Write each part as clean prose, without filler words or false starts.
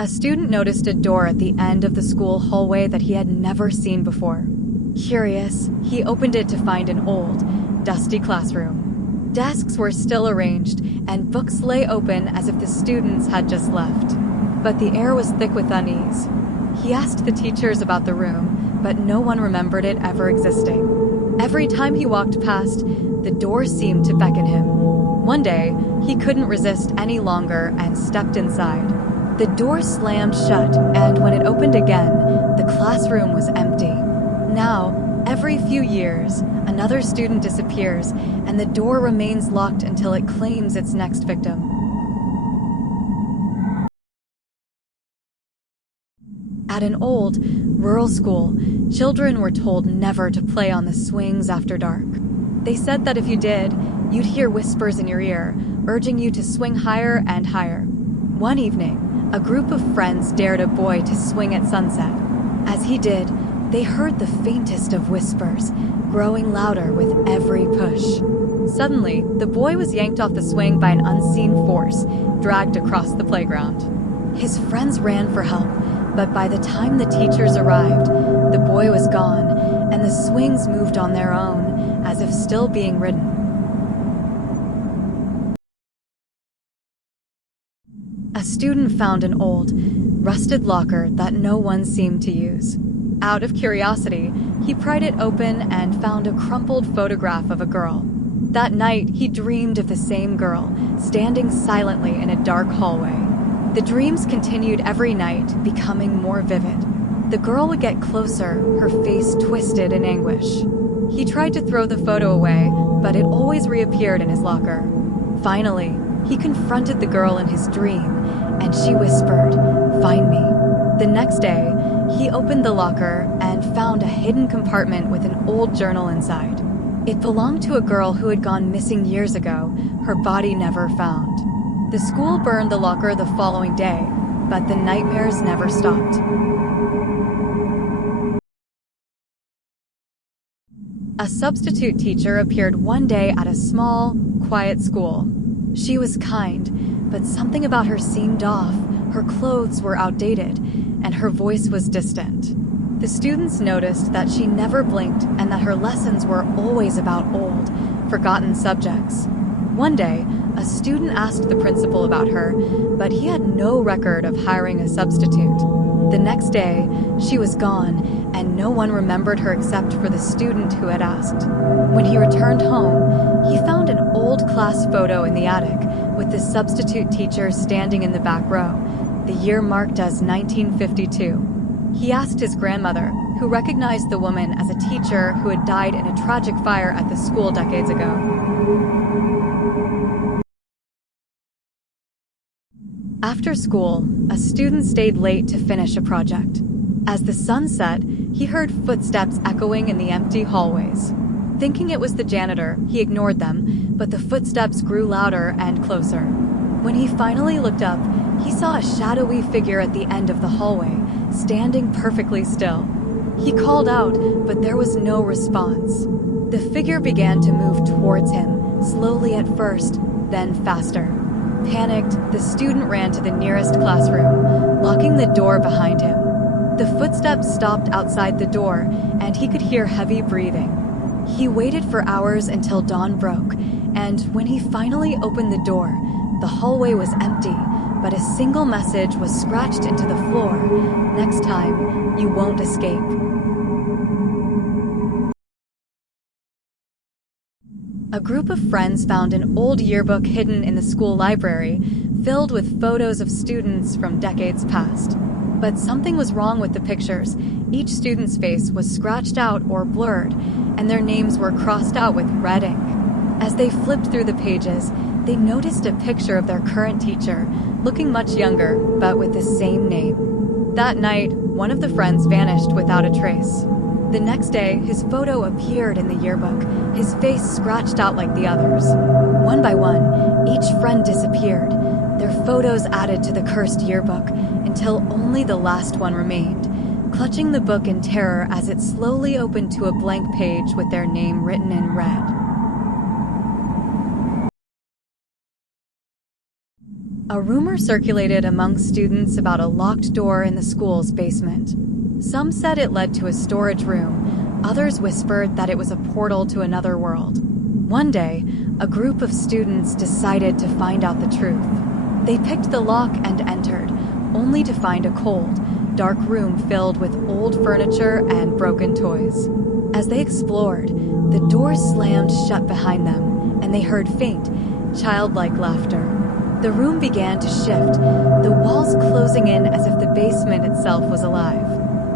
A student noticed a door at the end of the school hallway that he had never seen before. Curious, he opened it to find an old, dusty classroom. Desks were still arranged, and books lay open as if the students had just left. But the air was thick with unease. He asked the teachers about the room, but no one remembered it ever existing. Every time he walked past, the door seemed to beckon him. One day, he couldn't resist any longer and stepped inside. The door slammed shut, and when it opened again, the classroom was empty. Now, every few years, another student disappears, and the door remains locked until it claims its next victim. At an old, rural school, children were told never to play on the swings after dark. They said that if you did, you'd hear whispers in your ear, urging you to swing higher and higher. One evening, a group of friends dared a boy to swing at sunset. As he did, they heard the faintest of whispers, growing louder with every push. Suddenly, the boy was yanked off the swing by an unseen force, dragged across the playground. His friends ran for help, but by the time the teachers arrived, the boy was gone, and the swings moved on their own, as if still being ridden. A student found an old, rusted locker that no one seemed to use. Out of curiosity, he pried it open and found a crumpled photograph of a girl. That night, he dreamed of the same girl, standing silently in a dark hallway. The dreams continued every night, becoming more vivid. The girl would get closer, her face twisted in anguish. He tried to throw the photo away, but it always reappeared in his locker. Finally, he confronted the girl in his dream, and she whispered, "Find me." The next day, he opened the locker and found a hidden compartment with an old journal inside. It belonged to a girl who had gone missing years ago, her body never found. The school burned the locker the following day, but the nightmares never stopped. A substitute teacher appeared one day at a small, quiet school. She was kind, but something about her seemed off. Her clothes were outdated, and her voice was distant. The students noticed that she never blinked and that her lessons were always about old, forgotten subjects. One day, a student asked the principal about her, but he had no record of hiring a substitute. The next day, she was gone, and no one remembered her except for the student who had asked. When he returned home, he found an old class photo in the attic, with the substitute teacher standing in the back row, the year marked as 1952. He asked his grandmother, who recognized the woman as a teacher who had died in a tragic fire at the school decades ago. After school, a student stayed late to finish a project. As the sun set, he heard footsteps echoing in the empty hallways. Thinking it was the janitor, he ignored them, but the footsteps grew louder and closer. When he finally looked up, he saw a shadowy figure at the end of the hallway, standing perfectly still. He called out, but there was no response. The figure began to move towards him, slowly at first, then faster. Panicked, the student ran to the nearest classroom, locking the door behind him. The footsteps stopped outside the door, and he could hear heavy breathing. He waited for hours until dawn broke, and when he finally opened the door, the hallway was empty, but a single message was scratched into the floor: "Next time, you won't escape." A group of friends found an old yearbook hidden in the school library, filled with photos of students from decades past. But something was wrong with the pictures. Each student's face was scratched out or blurred, and their names were crossed out with red ink. As they flipped through the pages, they noticed a picture of their current teacher, looking much younger, but with the same name. That night, one of the friends vanished without a trace. The next day, his photo appeared in the yearbook, his face scratched out like the others. One by one, each friend disappeared, their photos added to the cursed yearbook, until only the last one remained, clutching the book in terror as it slowly opened to a blank page with their name written in red. A rumor circulated among students about a locked door in the school's basement. Some said it led to a storage room, others whispered that it was a portal to another world. One day, a group of students decided to find out the truth. They picked the lock and entered, only to find a cold, dark room filled with old furniture and broken toys. As they explored, the doors slammed shut behind them, and they heard faint, childlike laughter. The room began to shift, the walls closing in as if the basement itself was alive.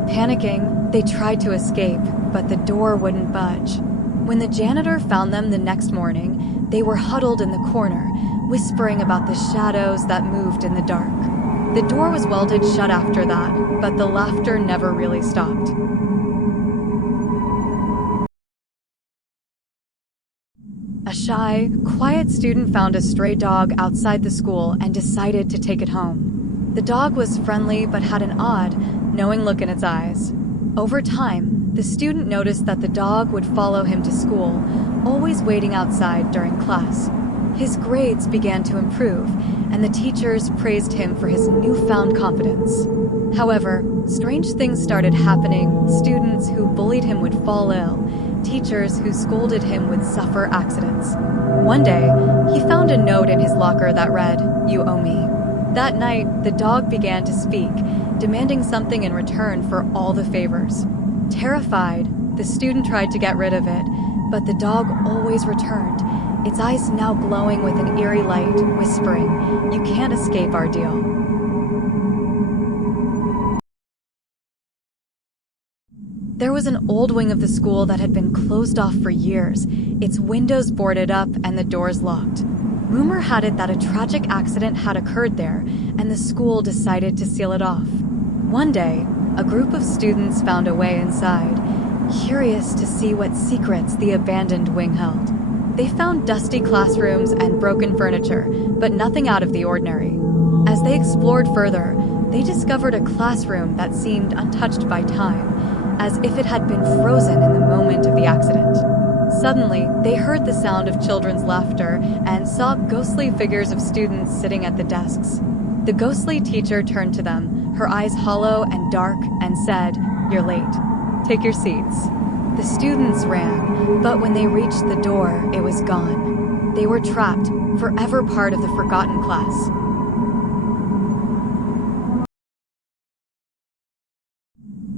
Panicking, they tried to escape, but the door wouldn't budge. When the janitor found them the next morning, they were huddled in the corner, whispering about the shadows that moved in the dark. The door was welded shut after that, but the laughter never really stopped. A shy, quiet student found a stray dog outside the school and decided to take it home. The dog was friendly but had an odd, knowing look in its eyes. Over time, the student noticed that the dog would follow him to school, always waiting outside during class. His grades began to improve, and the teachers praised him for his newfound confidence. However, strange things started happening. Students who bullied him would fall ill. Teachers who scolded him would suffer accidents. One day, he found a note in his locker that read, "You owe me." That night, the dog began to speak, demanding something in return for all the favors. Terrified, the student tried to get rid of it, but the dog always returned, its eyes now glowing with an eerie light, whispering, "You can't escape our deal." There was an old wing of the school that had been closed off for years, its windows boarded up and the doors locked. Rumor had it that a tragic accident had occurred there, and the school decided to seal it off. One day, a group of students found a way inside, curious to see what secrets the abandoned wing held. They found dusty classrooms and broken furniture, but nothing out of the ordinary. As they explored further, they discovered a classroom that seemed untouched by time, as if it had been frozen in the moment of the accident. Suddenly, they heard the sound of children's laughter and saw ghostly figures of students sitting at the desks. The ghostly teacher turned to them, her eyes hollow and dark, and said, "You're late. Take your seats." The students ran, but when they reached the door, it was gone. They were trapped, forever part of the forgotten class.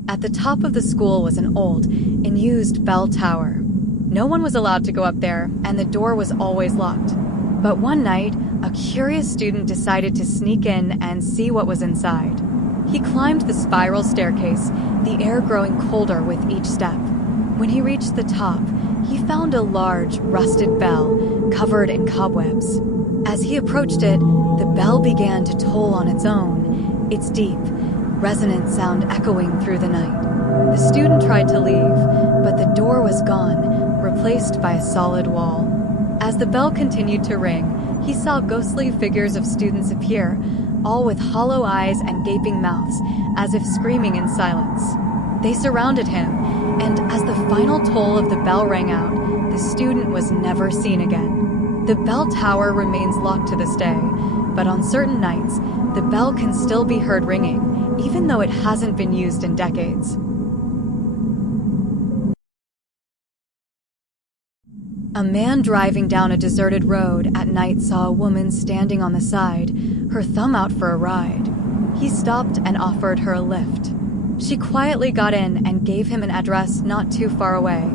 At the top of the school was an old, unused bell tower. No one was allowed to go up there, and the door was always locked. But one night, a curious student decided to sneak in and see what was inside. He climbed the spiral staircase, the air growing colder with each step. When he reached the top, he found a large, rusted bell covered in cobwebs. As he approached it, the bell began to toll on its own, its deep, resonant sound echoing through the night. The student tried to leave, but the door was gone, replaced by a solid wall. As the bell continued to ring, he saw ghostly figures of students appear, all with hollow eyes and gaping mouths, as if screaming in silence. They surrounded him, and as the final toll of the bell rang out, the student was never seen again. The bell tower remains locked to this day, but on certain nights, the bell can still be heard ringing, even though it hasn't been used in decades. A man driving down a deserted road at night saw a woman standing on the side, her thumb out for a ride. He stopped and offered her a lift. She quietly got in and gave him an address not too far away.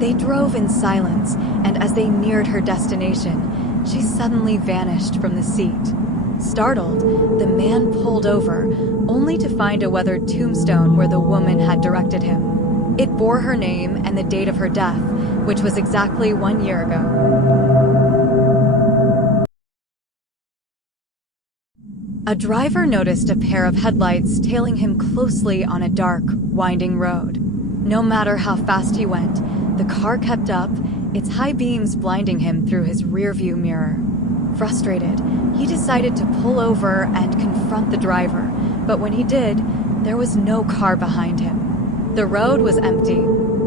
They drove in silence, and as they neared her destination, she suddenly vanished from the seat. Startled, the man pulled over, only to find a weathered tombstone where the woman had directed him. It bore her name and the date of her death, which was exactly 1 year ago. A driver noticed a pair of headlights tailing him closely on a dark, winding road. No matter how fast he went, the car kept up, its high beams blinding him through his rearview mirror. Frustrated, he decided to pull over and confront the driver, but when he did, there was no car behind him. The road was empty.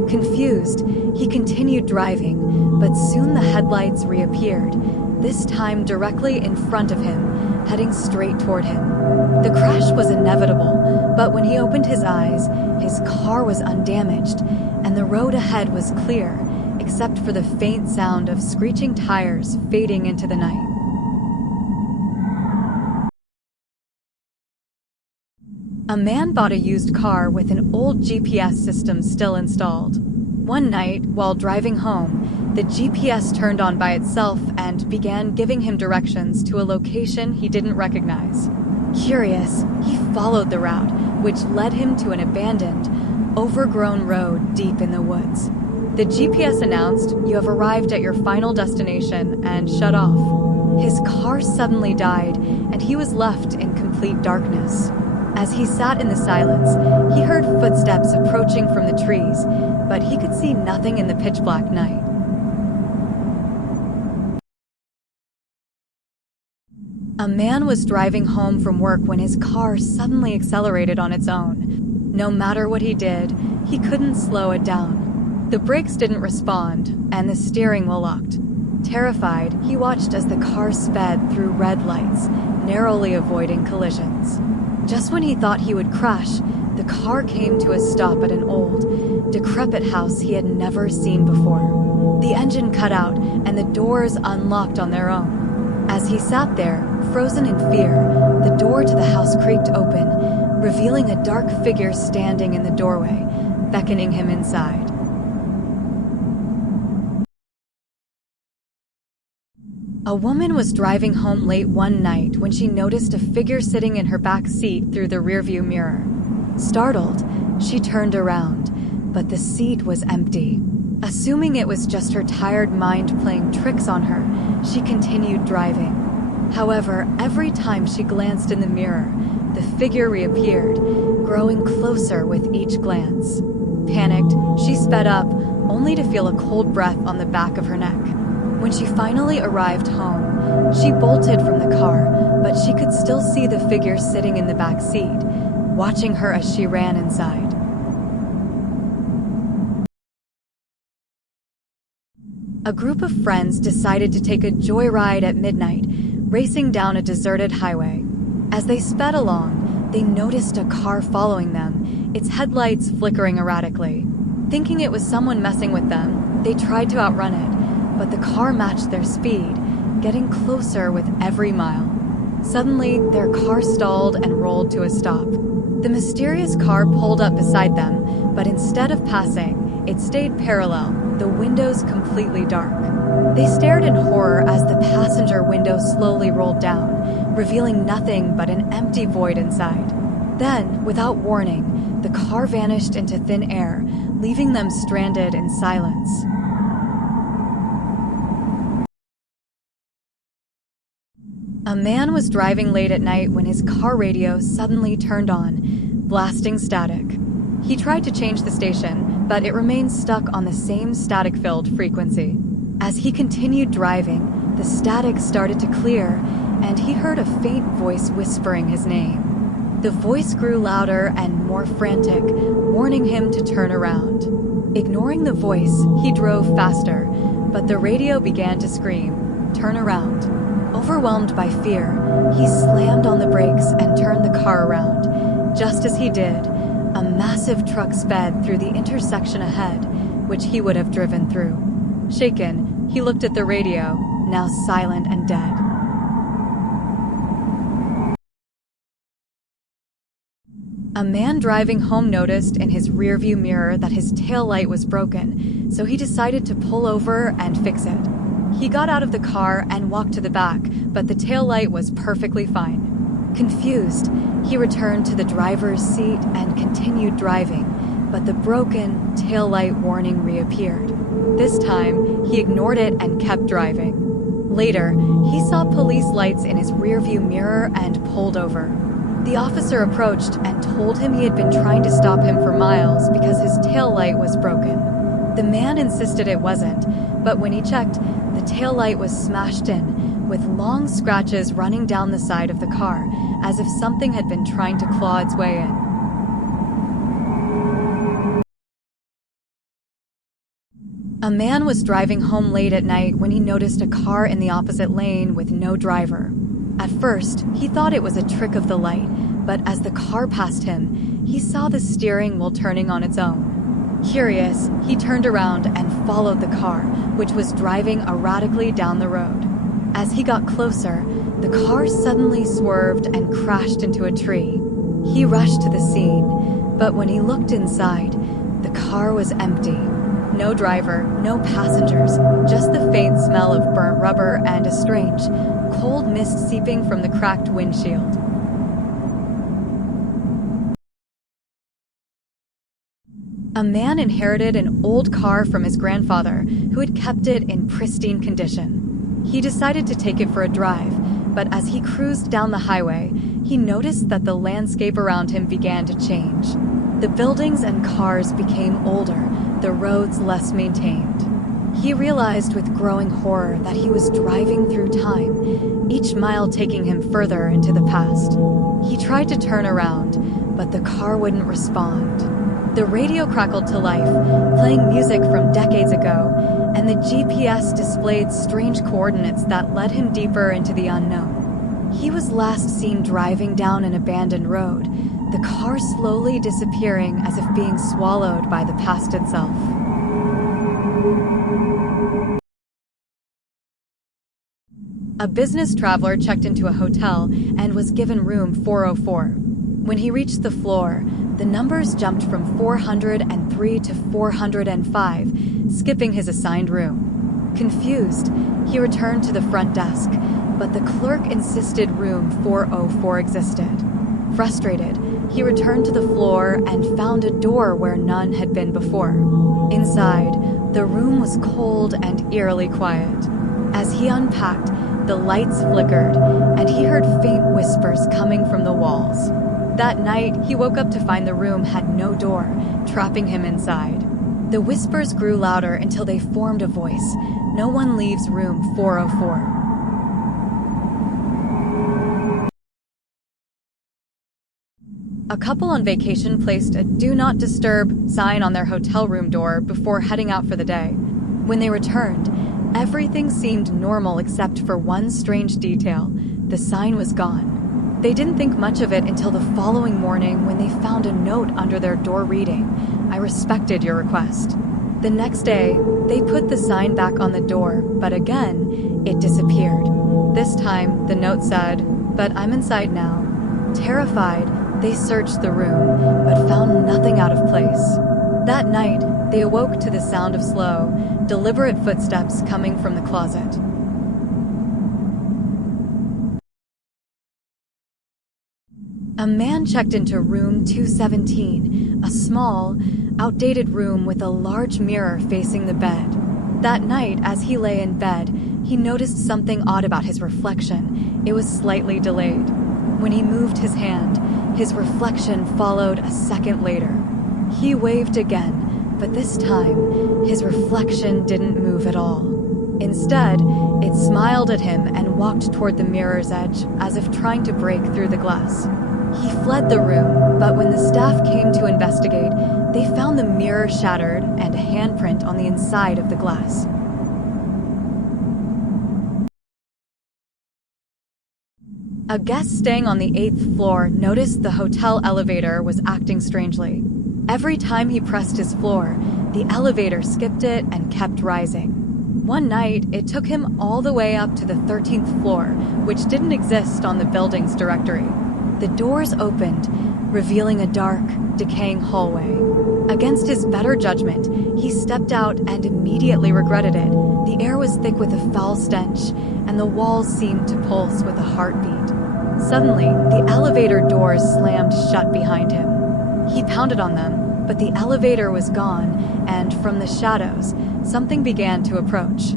Confused, he continued driving, but soon the headlights reappeared, this time directly in front of him, heading straight toward him. The crash was inevitable, but when he opened his eyes, his car was undamaged, and the road ahead was clear, except for the faint sound of screeching tires fading into the night. A man bought a used car with an old GPS system still installed. One night, while driving home, the GPS turned on by itself and began giving him directions to a location he didn't recognize. Curious, he followed the route, which led him to an abandoned, overgrown road deep in the woods. The GPS announced, "You have arrived at your final destination," and shut off. His car suddenly died, and he was left in complete darkness. As he sat in the silence, he heard footsteps approaching from the trees, but he could see nothing in the pitch-black night. A man was driving home from work when his car suddenly accelerated on its own. No matter what he did, he couldn't slow it down. The brakes didn't respond, and the steering wheel locked. Terrified, he watched as the car sped through red lights, narrowly avoiding collisions. Just when he thought he would crash, the car came to a stop at an old, decrepit house he had never seen before. The engine cut out, and the doors unlocked on their own. As he sat there, frozen in fear, the door to the house creaked open, revealing a dark figure standing in the doorway, beckoning him inside. A woman was driving home late one night when she noticed a figure sitting in her back seat through the rearview mirror. Startled, she turned around, but the seat was empty. Assuming it was just her tired mind playing tricks on her, she continued driving. However, every time she glanced in the mirror, the figure reappeared, growing closer with each glance. Panicked, she sped up, only to feel a cold breath on the back of her neck. When she finally arrived home, she bolted from the car, but she could still see the figure sitting in the back seat, watching her as she ran inside. A group of friends decided to take a joyride at midnight, racing down a deserted highway. As they sped along, they noticed a car following them, its headlights flickering erratically. Thinking it was someone messing with them, they tried to outrun it, but the car matched their speed, getting closer with every mile. Suddenly, their car stalled and rolled to a stop. The mysterious car pulled up beside them, but instead of passing, it stayed parallel, the windows completely dark. They stared in horror as the passenger window slowly rolled down, revealing nothing but an empty void inside. Then, without warning, the car vanished into thin air, leaving them stranded in silence. A man was driving late at night when his car radio suddenly turned on, blasting static. He tried to change the station, but it remained stuck on the same static-filled frequency. As he continued driving, the static started to clear, and he heard a faint voice whispering his name. The voice grew louder and more frantic, warning him to turn around. Ignoring the voice, he drove faster, but the radio began to scream, "Turn around." Overwhelmed by fear, he slammed on the brakes and turned the car around. Just as he did, a massive truck sped through the intersection ahead, which he would have driven through. Shaken, he looked at the radio, now silent and dead. A man driving home noticed in his rearview mirror that his taillight was broken, so he decided to pull over and fix it. He got out of the car and walked to the back, but the taillight was perfectly fine. Confused, he returned to the driver's seat and continued driving, but the broken taillight warning reappeared. This time, he ignored it and kept driving. Later, he saw police lights in his rearview mirror and pulled over. The officer approached and told him he had been trying to stop him for miles because his taillight was broken. The man insisted it wasn't, but when he checked, the taillight was smashed in, with long scratches running down the side of the car, as if something had been trying to claw its way in. A man was driving home late at night when he noticed a car in the opposite lane with no driver. At first, he thought it was a trick of the light, but as the car passed him, he saw the steering wheel turning on its own. Curious, he turned around and followed the car, which was driving erratically down the road. As he got closer, the car suddenly swerved and crashed into a tree. He rushed to the scene, but when he looked inside, the car was empty. No driver, no passengers, just the faint smell of burnt rubber and a strange, cold mist seeping from the cracked windshield. A man inherited an old car from his grandfather, who had kept it in pristine condition. He decided to take it for a drive, but as he cruised down the highway, he noticed that the landscape around him began to change. The buildings and cars became older, the roads less maintained. He realized with growing horror that he was driving through time, each mile taking him further into the past. He tried to turn around, but the car wouldn't respond. The radio crackled to life, playing music from decades ago, and the GPS displayed strange coordinates that led him deeper into the unknown. He was last seen driving down an abandoned road, the car slowly disappearing as if being swallowed by the past itself. A business traveler checked into a hotel and was given room 404. When he reached the floor, the numbers jumped from 403 to 405, skipping his assigned room. Confused, he returned to the front desk, but the clerk insisted room 404 existed. Frustrated, he returned to the floor and found a door where none had been before. Inside, the room was cold and eerily quiet. As he unpacked, the lights flickered, and he heard faint whispers coming from the walls. That night, he woke up to find the room had no door, trapping him inside. The whispers grew louder until they formed a voice. No one leaves room 404. A couple on vacation placed a "Do Not Disturb" sign on their hotel room door before heading out for the day. When they returned, everything seemed normal except for one strange detail. The sign was gone. They didn't think much of it until the following morning when they found a note under their door reading, "I respected your request." The next day, they put the sign back on the door, but again, it disappeared. This time, the note said, "But I'm inside now." Terrified, they searched the room, but found nothing out of place. That night, they awoke to the sound of slow, deliberate footsteps coming from the closet. A man checked into room 217, a small, outdated room with a large mirror facing the bed. That night, as he lay in bed, he noticed something odd about his reflection. It was slightly delayed. When he moved his hand, his reflection followed a second later. He waved again, but this time, his reflection didn't move at all. Instead, it smiled at him and walked toward the mirror's edge, as if trying to break through the glass. He fled the room, but when the staff came to investigate, they found the mirror shattered and a handprint on the inside of the glass. A guest staying on the 8th floor noticed the hotel elevator was acting strangely. Every time he pressed his floor, the elevator skipped it and kept rising. One night, it took him all the way up to the 13th floor, which didn't exist on the building's directory. The doors opened, revealing a dark, decaying hallway. Against his better judgment, he stepped out and immediately regretted it. The air was thick with a foul stench, and the walls seemed to pulse with a heartbeat. Suddenly, the elevator doors slammed shut behind him. He pounded on them, but the elevator was gone, and from the shadows, something began to approach.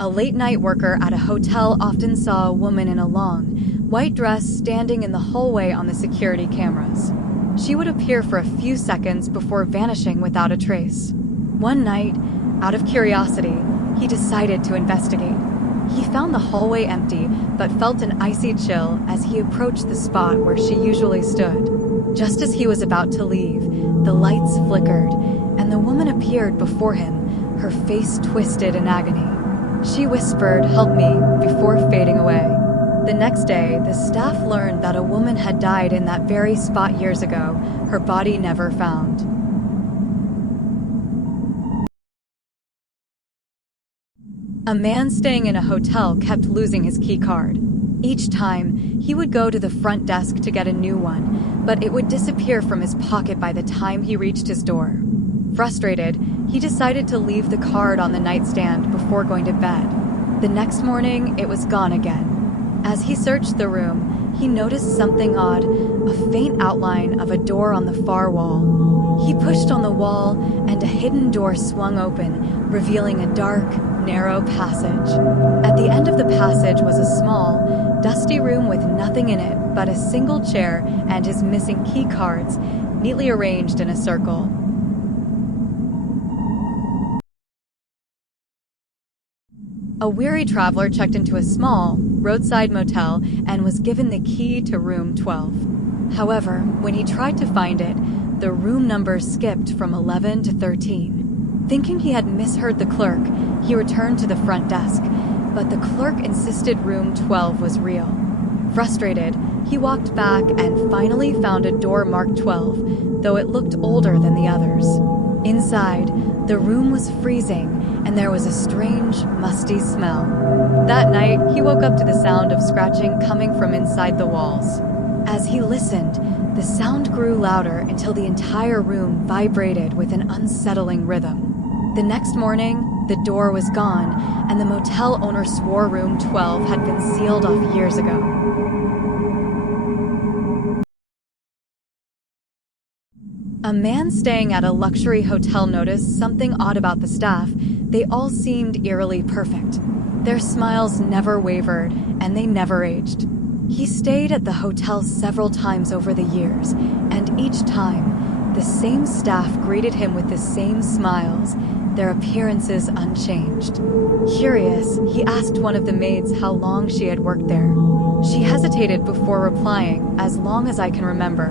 A late-night worker at a hotel often saw a woman in a long, white dress standing in the hallway on the security cameras. She would appear for a few seconds before vanishing without a trace. One night, out of curiosity, he decided to investigate. He found the hallway empty, but felt an icy chill as he approached the spot where she usually stood. Just as he was about to leave, the lights flickered, and the woman appeared before him, her face twisted in agony. She whispered, "Help me," before fading away. The next day, the staff learned that a woman had died in that very spot years ago, her body never found. A man staying in a hotel kept losing his key card. Each time, he would go to the front desk to get a new one, but it would disappear from his pocket by the time he reached his door. Frustrated, he decided to leave the card on the nightstand before going to bed. The next morning, it was gone again. As he searched the room, he noticed something odd, a faint outline of a door on the far wall. He pushed on the wall, and a hidden door swung open, revealing a dark, narrow passage. At the end of the passage was a small, dusty room with nothing in it but a single chair and his missing key cards, neatly arranged in a circle. A weary traveler checked into a small, roadside motel and was given the key to room 12. However, when he tried to find it, the room number skipped from 11 to 13. Thinking he had misheard the clerk, he returned to the front desk, but the clerk insisted room 12 was real. Frustrated, he walked back and finally found a door marked 12, though it looked older than the others. Inside, the room was freezing, and there was a strange, musty smell. That night, he woke up to the sound of scratching coming from inside the walls. As he listened, the sound grew louder until the entire room vibrated with an unsettling rhythm. The next morning, the door was gone, and the motel owner swore room 12 had been sealed off years ago. A man staying at a luxury hotel noticed something odd about the staff. They all seemed eerily perfect. Their smiles never wavered, and they never aged. He stayed at the hotel several times over the years, and each time, the same staff greeted him with the same smiles, their appearances unchanged. Curious, he asked one of the maids how long she had worked there. She hesitated before replying, "As long as I can remember."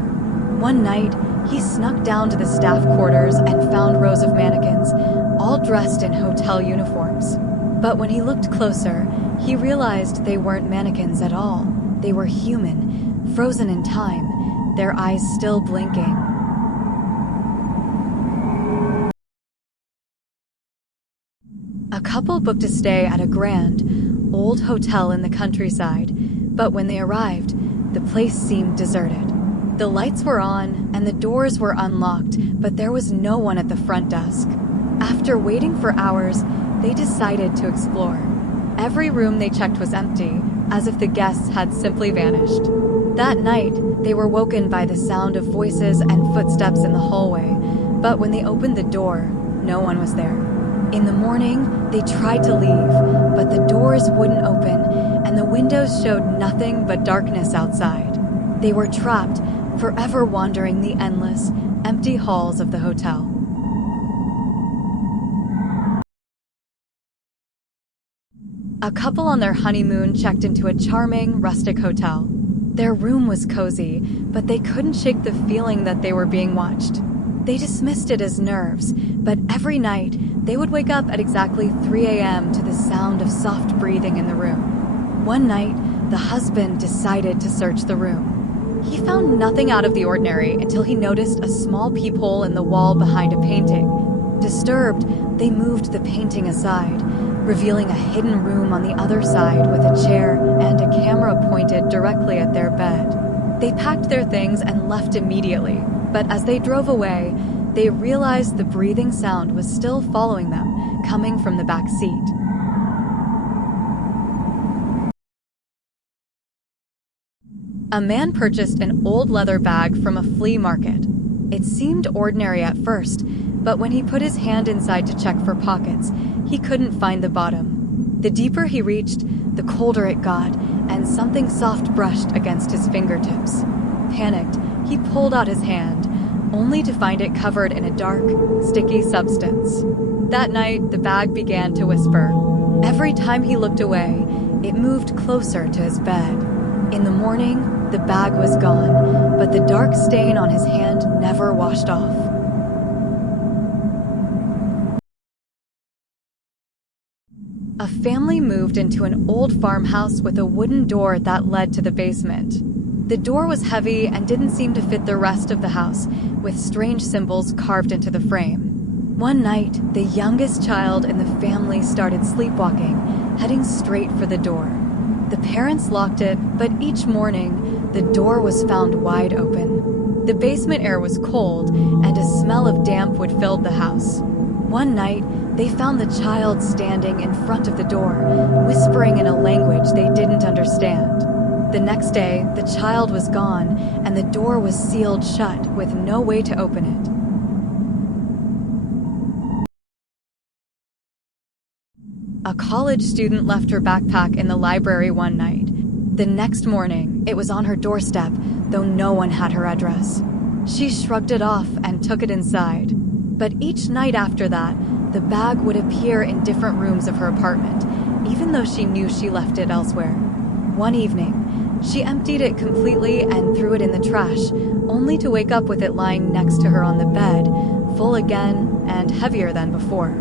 One night, he snuck down to the staff quarters and found rows of mannequins, all dressed in hotel uniforms. But when he looked closer, he realized they weren't mannequins at all. They were human, frozen in time, their eyes still blinking. A couple booked a stay at a grand, old hotel in the countryside, but when they arrived, the place seemed deserted. The lights were on and the doors were unlocked, but there was no one at the front desk. After waiting for hours, they decided to explore. Every room they checked was empty, as if the guests had simply vanished. That night, they were woken by the sound of voices and footsteps in the hallway, but when they opened the door, no one was there. In the morning, they tried to leave, but the doors wouldn't open, and the windows showed nothing but darkness outside. They were trapped, forever wandering the endless, empty halls of the hotel. A couple on their honeymoon checked into a charming, rustic hotel. Their room was cozy, but they couldn't shake the feeling that they were being watched. They dismissed it as nerves, but every night, they would wake up at exactly 3 a.m. to the sound of soft breathing in the room. One night, the husband decided to search the room. He found nothing out of the ordinary until he noticed a small peephole in the wall behind a painting. Disturbed, they moved the painting aside, revealing a hidden room on the other side with a chair and a camera pointed directly at their bed. They packed their things and left immediately, but as they drove away, they realized the breathing sound was still following them, coming from the back seat. A man purchased an old leather bag from a flea market. It seemed ordinary at first, but when he put his hand inside to check for pockets, he couldn't find the bottom. The deeper he reached, the colder it got, and something soft brushed against his fingertips. Panicked, he pulled out his hand, only to find it covered in a dark, sticky substance. That night, the bag began to whisper. Every time he looked away, it moved closer to his bed. In the morning, the bag was gone, but the dark stain on his hand never washed off. A family moved into an old farmhouse with a wooden door that led to the basement. The door was heavy and didn't seem to fit the rest of the house, with strange symbols carved into the frame. One night, the youngest child in the family started sleepwalking, heading straight for the door. The parents locked it, but each morning, the door was found wide open. The basement air was cold, and a smell of damp would fill the house. One night, they found the child standing in front of the door, whispering in a language they didn't understand. The next day, the child was gone, and the door was sealed shut with no way to open it. A college student left her backpack in the library one night. The next morning, it was on her doorstep, though no one had her address. She shrugged it off and took it inside. But each night after that, the bag would appear in different rooms of her apartment, even though she knew she left it elsewhere. One evening, she emptied it completely and threw it in the trash, only to wake up with it lying next to her on the bed, full again and heavier than before.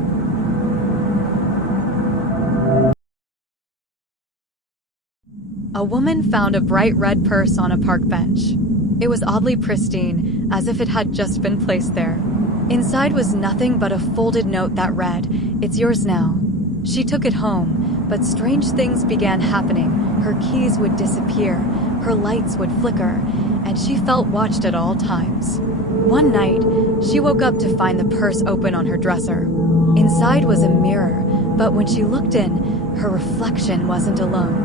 A woman found a bright red purse on a park bench. It was oddly pristine, as if it had just been placed there. Inside was nothing but a folded note that read, "It's yours now." She took it home, but strange things began happening. Her keys would disappear, her lights would flicker, and she felt watched at all times. One night, she woke up to find the purse open on her dresser. Inside was a mirror, but when she looked in, her reflection wasn't alone.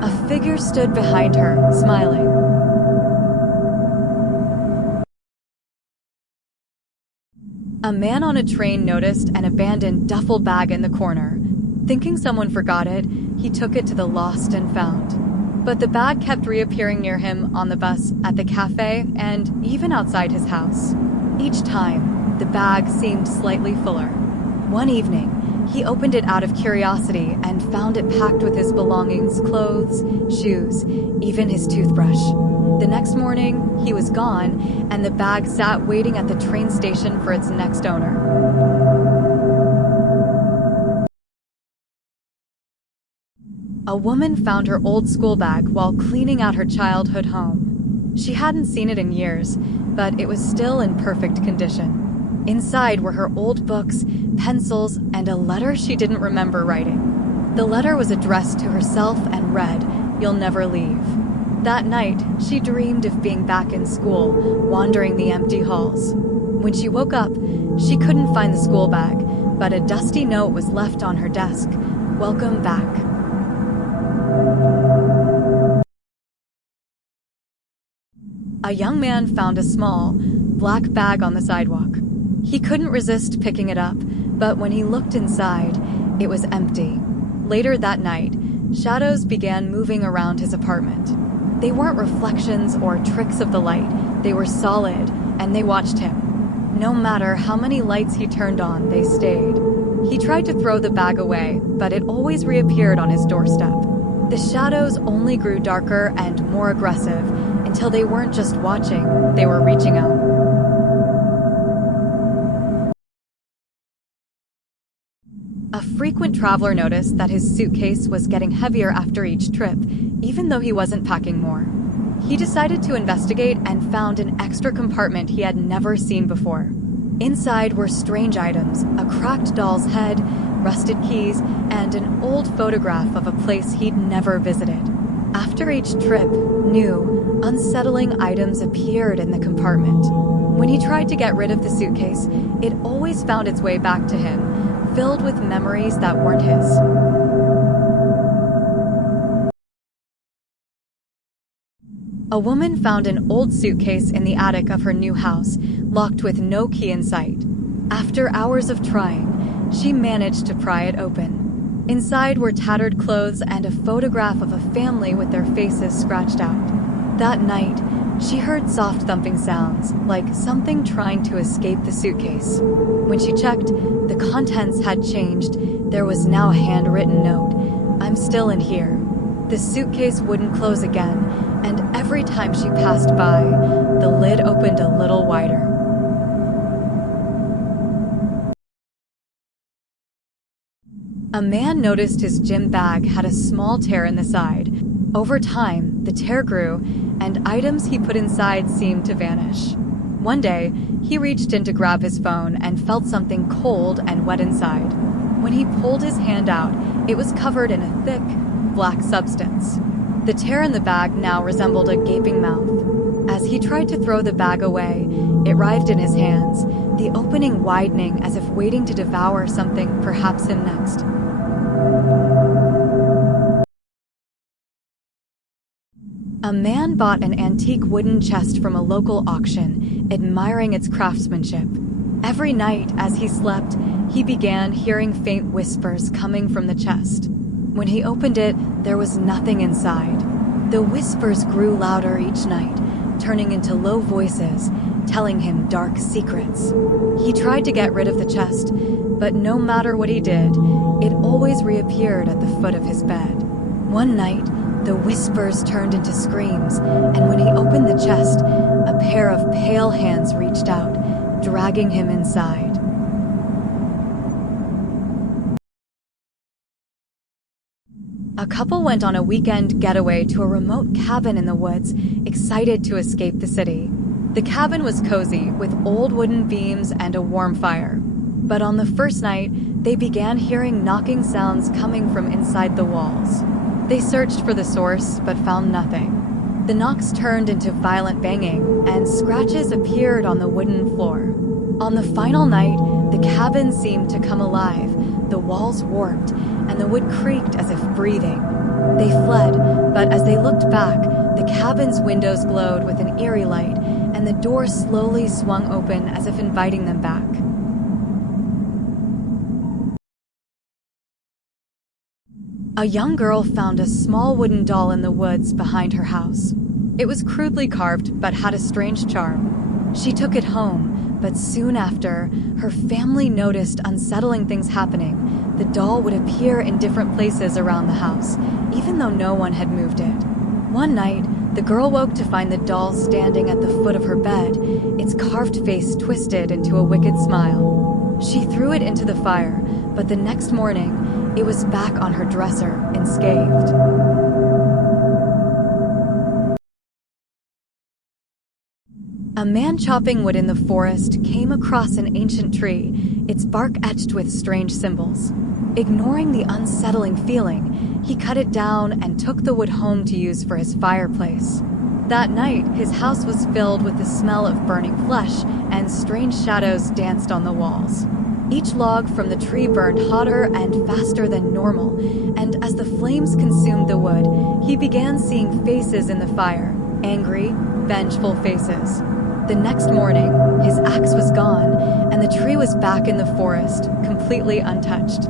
A figure stood behind her, smiling. A man on a train noticed an abandoned duffel bag in the corner. Thinking someone forgot it, he took it to the lost and found. But the bag kept reappearing near him on the bus, at the cafe, and even outside his house. Each time, the bag seemed slightly fuller. One evening, he opened it out of curiosity and found it packed with his belongings, clothes, shoes, even his toothbrush. The next morning, he was gone, and the bag sat waiting at the train station for its next owner. A woman found her old school bag while cleaning out her childhood home. She hadn't seen it in years, but it was still in perfect condition. Inside were her old books, pencils, and a letter she didn't remember writing. The letter was addressed to herself and read, "You'll never leave." That night, she dreamed of being back in school, wandering the empty halls. When she woke up, she couldn't find the school bag, but a dusty note was left on her desk. "Welcome back." A young man found a small, black bag on the sidewalk. He couldn't resist picking it up, but when he looked inside, it was empty. Later that night, shadows began moving around his apartment. They weren't reflections or tricks of the light, they were solid, and they watched him. No matter how many lights he turned on, they stayed. He tried to throw the bag away, but it always reappeared on his doorstep. The shadows only grew darker and more aggressive, until they weren't just watching, they were reaching out. A frequent traveler noticed that his suitcase was getting heavier after each trip, even though he wasn't packing more. He decided to investigate and found an extra compartment he had never seen before. Inside were strange items, a cracked doll's head, rusted keys, and an old photograph of a place he'd never visited. After each trip, new, unsettling items appeared in the compartment. When he tried to get rid of the suitcase, it always found its way back to him, filled with memories that weren't his. A woman found an old suitcase in the attic of her new house, locked with no key in sight. After hours of trying, she managed to pry it open. Inside were tattered clothes and a photograph of a family with their faces scratched out. That night, she heard soft thumping sounds, like something trying to escape the suitcase. When she checked, the contents had changed. There was now a handwritten note, "I'm still in here." The suitcase wouldn't close again, and every time she passed by, the lid opened a little wider. A man noticed his gym bag had a small tear in the side. Over time, the tear grew, and items he put inside seemed to vanish. One day, he reached in to grab his phone and felt something cold and wet inside. When he pulled his hand out, it was covered in a thick, black substance. The tear in the bag now resembled a gaping mouth. As he tried to throw the bag away, it writhed in his hands, the opening widening as if waiting to devour something, perhaps him next. A man bought an antique wooden chest from a local auction, admiring its craftsmanship. Every night, as he slept, he began hearing faint whispers coming from the chest. When he opened it, there was nothing inside. The whispers grew louder each night, turning into low voices, telling him dark secrets. He tried to get rid of the chest, but no matter what he did, it always reappeared at the foot of his bed. One night, the whispers turned into screams, and when he opened the chest, a pair of pale hands reached out, dragging him inside. A couple went on a weekend getaway to a remote cabin in the woods, excited to escape the city. The cabin was cozy, with old wooden beams and a warm fire. But on the first night, they began hearing knocking sounds coming from inside the walls. They searched for the source, but found nothing. The knocks turned into violent banging, and scratches appeared on the wooden floor. On the final night, the cabin seemed to come alive. The walls warped, and the wood creaked as if breathing. They fled, but as they looked back, the cabin's windows glowed with an eerie light, and the door slowly swung open as if inviting them back. A young girl found a small wooden doll in the woods behind her house. It was crudely carved, but had a strange charm. She took it home, but soon after, her family noticed unsettling things happening. The doll would appear in different places around the house, even though no one had moved it. One night, the girl woke to find the doll standing at the foot of her bed, its carved face twisted into a wicked smile. She threw it into the fire, but the next morning, it was back on her dresser, unscathed. A man chopping wood in the forest came across an ancient tree, its bark etched with strange symbols. Ignoring the unsettling feeling, he cut it down and took the wood home to use for his fireplace. That night, his house was filled with the smell of burning flesh, and strange shadows danced on the walls. Each log from the tree burned hotter and faster than normal, and as the flames consumed the wood, he began seeing faces in the fire, angry, vengeful faces. The next morning, his axe was gone, and the tree was back in the forest, completely untouched.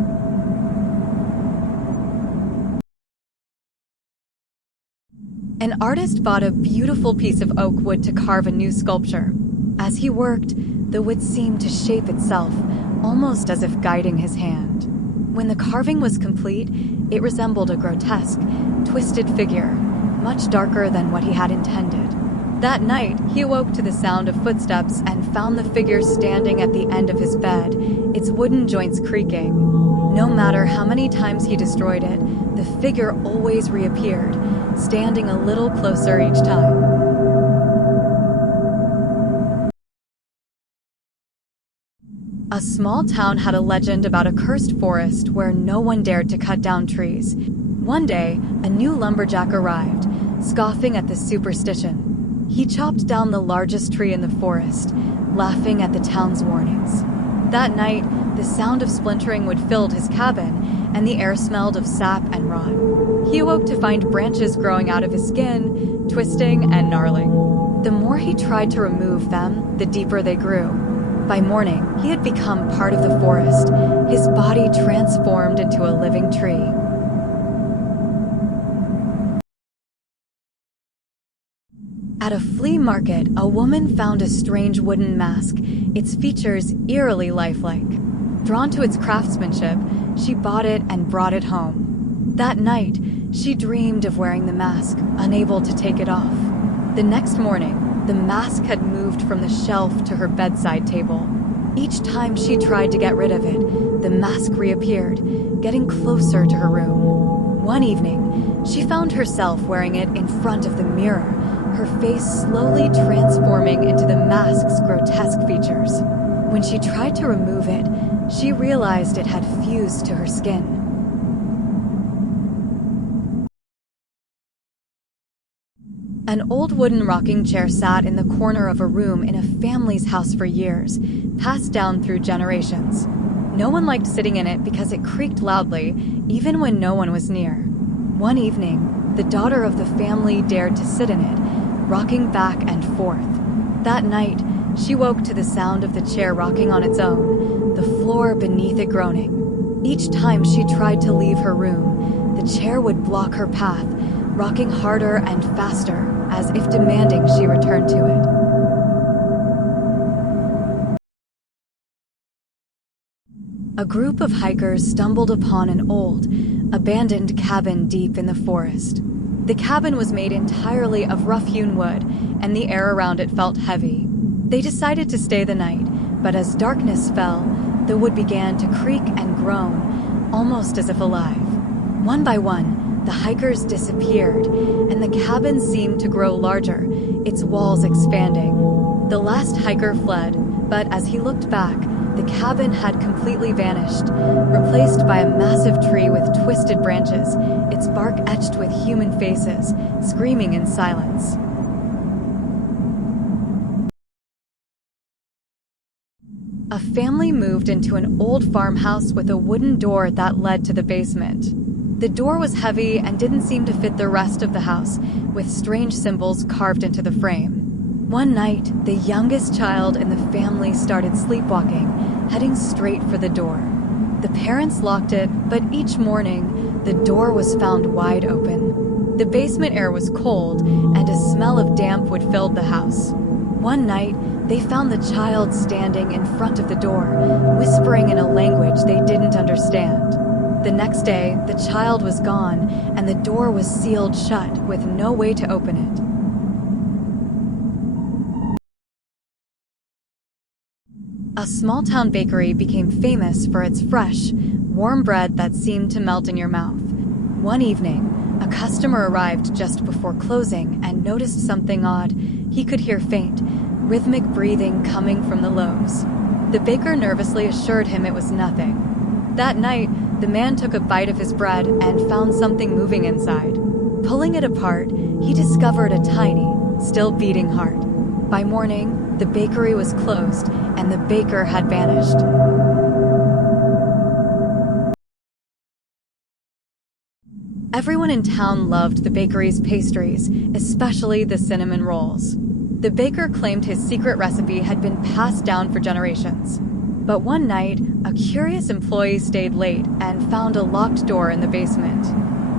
An artist bought a beautiful piece of oak wood to carve a new sculpture. As he worked, the wood seemed to shape itself, almost as if guiding his hand. When the carving was complete, it resembled a grotesque, twisted figure, much darker than what he had intended. That night, he awoke to the sound of footsteps and found the figure standing at the end of his bed, its wooden joints creaking. No matter how many times he destroyed it, the figure always reappeared, standing a little closer each time. A small town had a legend about a cursed forest where no one dared to cut down trees. One day, a new lumberjack arrived, scoffing at the superstition. He chopped down the largest tree in the forest, laughing at the town's warnings. That night, the sound of splintering wood filled his cabin, and the air smelled of sap and rot. He awoke to find branches growing out of his skin, twisting and gnarling. The more he tried to remove them, the deeper they grew. By morning, he had become part of the forest, his body transformed into a living tree. At a flea market, a woman found a strange wooden mask, its features eerily lifelike. Drawn to its craftsmanship, she bought it and brought it home. That night, she dreamed of wearing the mask, unable to take it off. The next morning, the mask had moved from the shelf to her bedside table. Each time she tried to get rid of it, the mask reappeared, getting closer to her room. One evening, she found herself wearing it in front of the mirror, her face slowly transforming into the mask's grotesque features. When she tried to remove it, she realized it had fused to her skin. An old wooden rocking chair sat in the corner of a room in a family's house for years, passed down through generations. No one liked sitting in it because it creaked loudly, even when no one was near. One evening, the daughter of the family dared to sit in it, rocking back and forth. That night, she woke to the sound of the chair rocking on its own, the floor beneath it groaning. Each time she tried to leave her room, the chair would block her path, rocking harder and faster, as if demanding she return to it. A group of hikers stumbled upon an old, abandoned cabin deep in the forest. The cabin was made entirely of rough-hewn wood, and the air around it felt heavy. They decided to stay the night, but as darkness fell, the wood began to creak and groan, almost as if alive. One by one, the hikers disappeared, and the cabin seemed to grow larger, its walls expanding. The last hiker fled, but as he looked back, the cabin had completely vanished, replaced by a massive tree with twisted branches, its bark etched with human faces, screaming in silence. A family moved into an old farmhouse with a wooden door that led to the basement. The door was heavy and didn't seem to fit the rest of the house, with strange symbols carved into the frame. One night, the youngest child in the family started sleepwalking, heading straight for the door. The parents locked it, but each morning, the door was found wide open. The basement air was cold, and a smell of damp wood filled the house. One night, they found the child standing in front of the door, whispering in a language they didn't understand. The next day, the child was gone, and the door was sealed shut with no way to open it. A small-town bakery became famous for its fresh, warm bread that seemed to melt in your mouth. One evening, a customer arrived just before closing and noticed something odd. He could hear faint, rhythmic breathing coming from the loaves. The baker nervously assured him it was nothing. That night, the man took a bite of his bread and found something moving inside. Pulling it apart, he discovered a tiny, still beating heart. By morning, the bakery was closed, and the baker had vanished. Everyone in town loved the bakery's pastries, especially the cinnamon rolls. The baker claimed his secret recipe had been passed down for generations. But one night, a curious employee stayed late and found a locked door in the basement.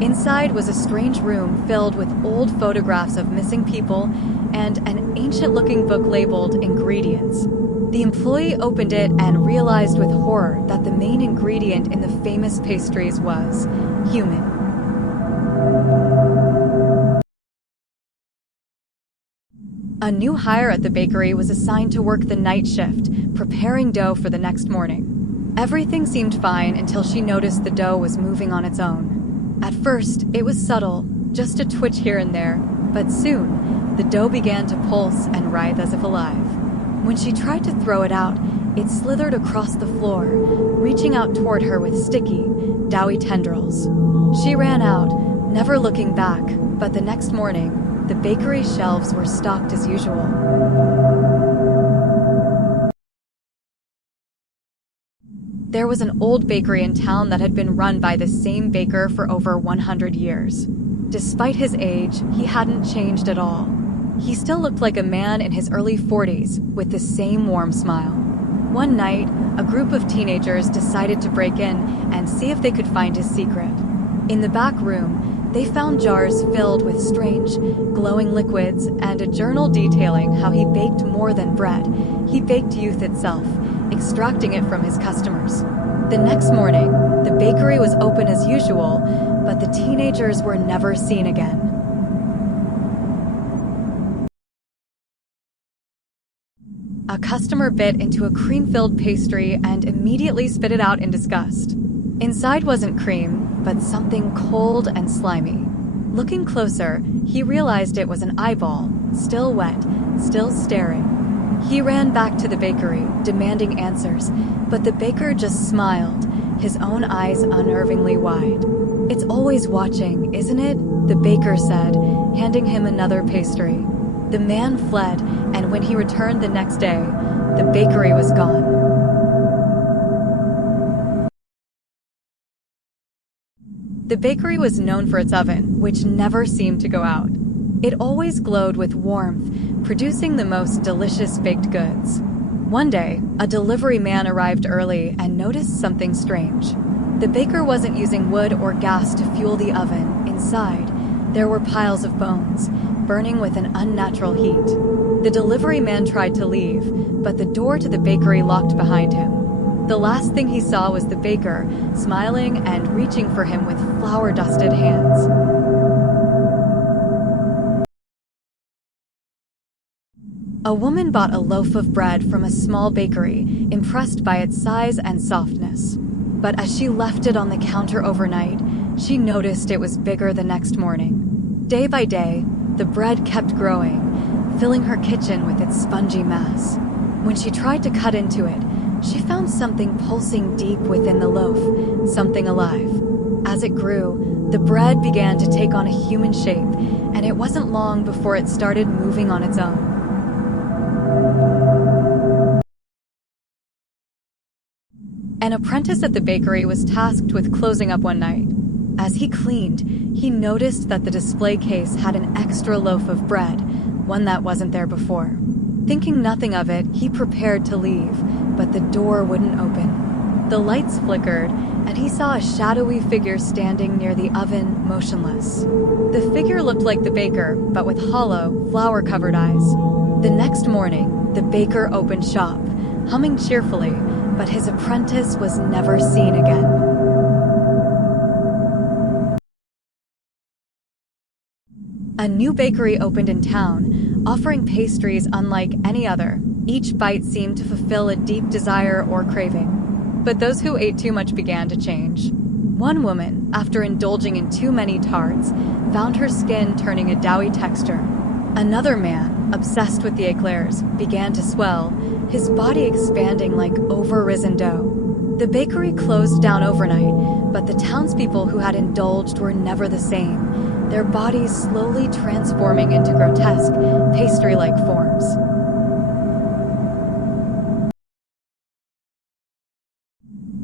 Inside was a strange room filled with old photographs of missing people and an ancient-looking book labeled Ingredients. The employee opened it and realized with horror that the main ingredient in the famous pastries was human. A new hire at the bakery was assigned to work the night shift, preparing dough for the next morning. Everything seemed fine until she noticed the dough was moving on its own. At first, it was subtle, just a twitch here and there, but soon, the dough began to pulse and writhe as if alive. When she tried to throw it out, it slithered across the floor, reaching out toward her with sticky, doughy tendrils. She ran out, never looking back, but the next morning, the bakery shelves were stocked as usual. There was an old bakery in town that had been run by the same baker for over 100 years. Despite his age, he hadn't changed at all. He still looked like a man in his early 40s, with the same warm smile. One night, a group of teenagers decided to break in and see if they could find his secret. In the back room, they found jars filled with strange, glowing liquids and a journal detailing how he baked more than bread. He baked youth itself, extracting it from his customers. The next morning, the bakery was open as usual, but the teenagers were never seen again. a customer bit into a cream-filled pastry and immediately spit it out in disgust. Inside wasn't cream, but something cold and slimy. Looking closer, he realized it was an eyeball, still wet, still staring. He ran back to the bakery, demanding answers, but the baker just smiled, his own eyes unnervingly wide. "It's always watching, isn't it?" the baker said, handing him another pastry. The man fled, and when he returned the next day, the bakery was gone. The bakery was known for its oven, which never seemed to go out. It always glowed with warmth, producing the most delicious baked goods. One day, a delivery man arrived early and noticed something strange. The baker wasn't using wood or gas to fuel the oven. Inside, there were piles of bones, burning with an unnatural heat. The delivery man tried to leave, but the door to the bakery locked behind him. The last thing he saw was the baker, smiling and reaching for him with flour-dusted hands. A woman bought a loaf of bread from a small bakery, impressed by its size and softness. But as she left it on the counter overnight, she noticed it was bigger the next morning. Day by day, the bread kept growing, filling her kitchen with its spongy mass. When she tried to cut into it, she found something pulsing deep within the loaf, something alive. As it grew, the bread began to take on a human shape, and it wasn't long before it started moving on its own. An apprentice at the bakery was tasked with closing up one night. As he cleaned, he noticed that the display case had an extra loaf of bread, one that wasn't there before. Thinking nothing of it, he prepared to leave, but the door wouldn't open. The lights flickered, and he saw a shadowy figure standing near the oven, motionless. The figure looked like the baker, but with hollow, flour-covered eyes. The next morning, the baker opened shop, humming cheerfully, but his apprentice was never seen again. A new bakery opened in town, offering pastries unlike any other. Each bite seemed to fulfill a deep desire or craving. But those who ate too much began to change. One woman, after indulging in too many tarts, found her skin turning a doughy texture. Another man, obsessed with the eclairs, began to swell, his body expanding like over-risen dough. The bakery closed down overnight, but the townspeople who had indulged were never the same, their bodies slowly transforming into grotesque, pastry-like forms.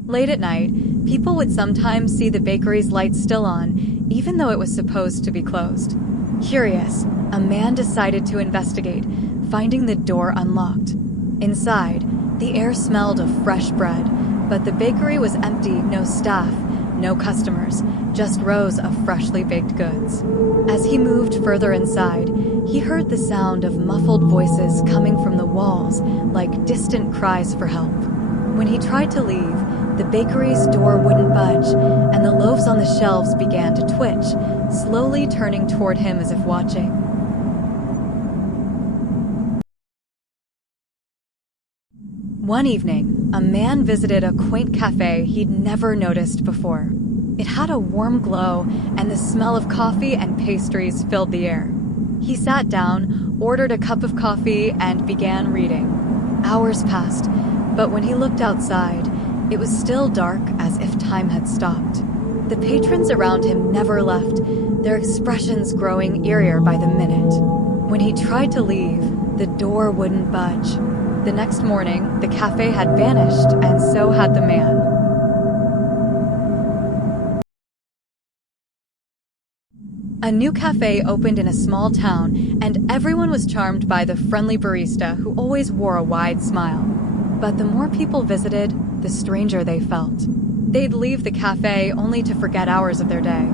Late at night, people would sometimes see the bakery's lights still on, even though it was supposed to be closed. Curious, a man decided to investigate, finding the door unlocked. Inside, the air smelled of fresh bread, but the bakery was empty, no staff, no customers, just rows of freshly baked goods. As he moved further inside, he heard the sound of muffled voices coming from the walls, like distant cries for help. When he tried to leave, the bakery's door wouldn't budge, and the loaves on the shelves began to twitch, slowly turning toward him as if watching. One evening, a man visited a quaint cafe he'd never noticed before. It had a warm glow, and the smell of coffee and pastries filled the air. He sat down, ordered a cup of coffee, and began reading. Hours passed, but when he looked outside, it was still dark, as if time had stopped. The patrons around him never left, their expressions growing eerier by the minute. When he tried to leave, the door wouldn't budge. The next morning, the cafe had vanished, and so had the man. A new cafe opened in a small town, and everyone was charmed by the friendly barista who always wore a wide smile. But the more people visited, the stranger they felt. They'd leave the cafe only to forget hours of their day.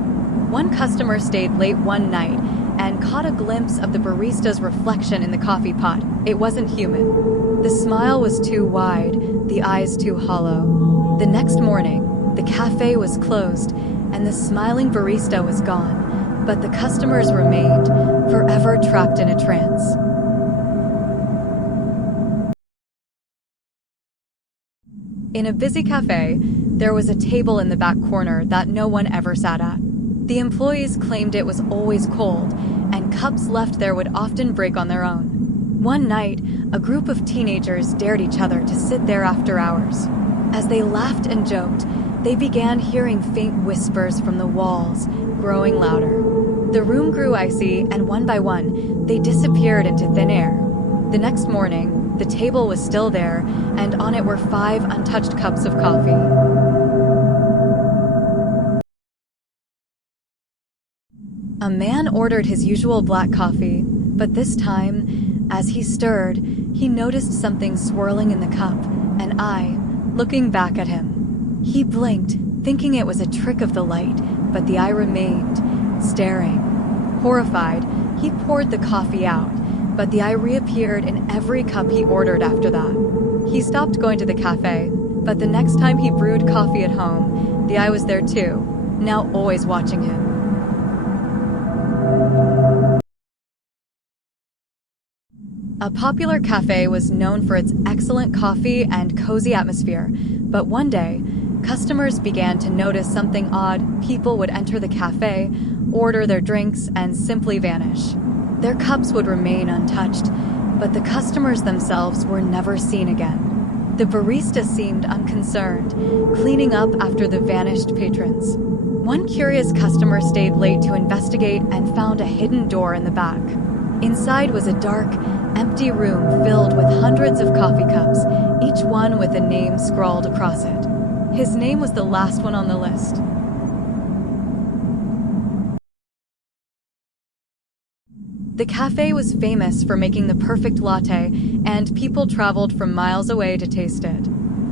One customer stayed late one night and caught a glimpse of the barista's reflection in the coffee pot. It wasn't human. The smile was too wide, the eyes too hollow. The next morning, the cafe was closed, and the smiling barista was gone, but the customers remained, forever trapped in a trance. In a busy cafe, there was a table in the back corner that no one ever sat at. The employees claimed it was always cold, and cups left there would often break on their own. One night, a group of teenagers dared each other to sit there after hours. As they laughed and joked, they began hearing faint whispers from the walls, growing louder. The room grew icy, and one by one, they disappeared into thin air. The next morning, the table was still there, and on it were 5 untouched cups of coffee. A man ordered his usual black coffee, but this time, as he stirred, he noticed something swirling in the cup, an eye, looking back at him. He blinked, thinking it was a trick of the light, but the eye remained, staring. Horrified, he poured the coffee out, but the eye reappeared in every cup he ordered after that. He stopped going to the cafe, but the next time he brewed coffee at home, the eye was there too, now always watching him. A popular cafe was known for its excellent coffee and cozy atmosphere, but one day, customers began to notice something odd. People would enter the cafe, order their drinks, and simply vanish. Their cups would remain untouched, but the customers themselves were never seen again. The barista seemed unconcerned, cleaning up after the vanished patrons. One curious customer stayed late to investigate and found a hidden door in the back. Inside was a dark, empty room filled with hundreds of coffee cups, each one with a name scrawled across it. His name was the last one on the list. The cafe was famous for making the perfect latte, and people traveled from miles away to taste it.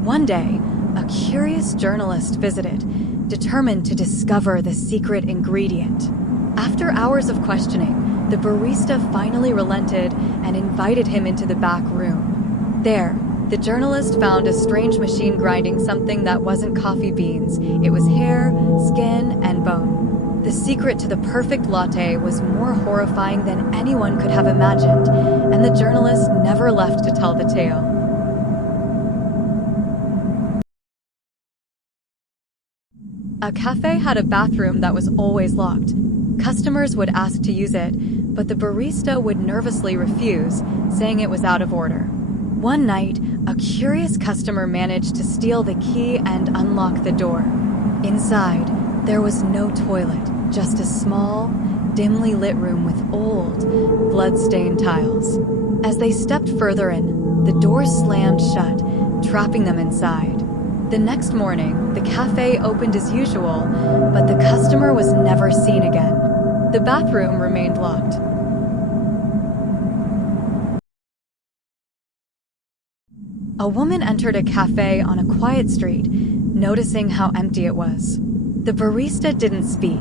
One day, a curious journalist visited, determined to discover the secret ingredient. After hours of questioning, the barista finally relented and invited him into the back room. There, the journalist found a strange machine grinding something that wasn't coffee beans. It was hair, skin, and bone. The secret to the perfect latte was more horrifying than anyone could have imagined, and the journalist never left to tell the tale. A cafe had a bathroom that was always locked. Customers would ask to use it, but the barista would nervously refuse, saying it was out of order. One night, a curious customer managed to steal the key and unlock the door. Inside, there was no toilet, just a small, dimly lit room with old, blood-stained tiles. As they stepped further in, the door slammed shut, trapping them inside. The next morning, the cafe opened as usual, but the customer was never seen again. The bathroom remained locked. A woman entered a cafe on a quiet street, noticing how empty it was. The barista didn't speak,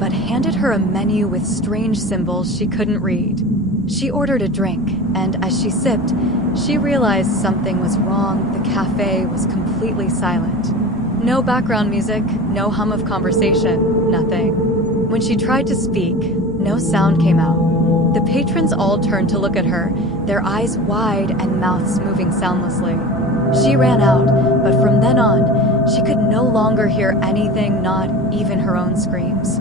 but handed her a menu with strange symbols she couldn't read. She ordered a drink, and as she sipped, she realized something was wrong. The cafe was completely silent. No background music, no hum of conversation, nothing. When she tried to speak, no sound came out. The patrons all turned to look at her, their eyes wide and mouths moving soundlessly. She ran out, but from then on, she could no longer hear anything, not even her own screams.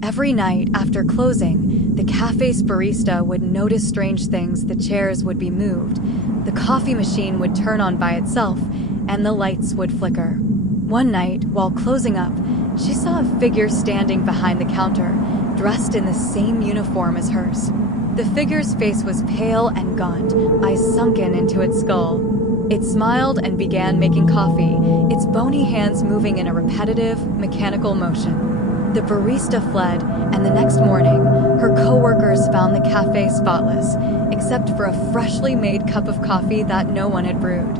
Every night after closing, the cafe's barista would notice strange things. The chairs would be moved, the coffee machine would turn on by itself, and the lights would flicker. One night, while closing up, she saw a figure standing behind the counter, dressed in the same uniform as hers. The figure's face was pale and gaunt, eyes sunken into its skull. It smiled and began making coffee, its bony hands moving in a repetitive, mechanical motion. The barista fled, and the next morning, her co-workers found the cafe spotless, except for a freshly made cup of coffee that no one had brewed.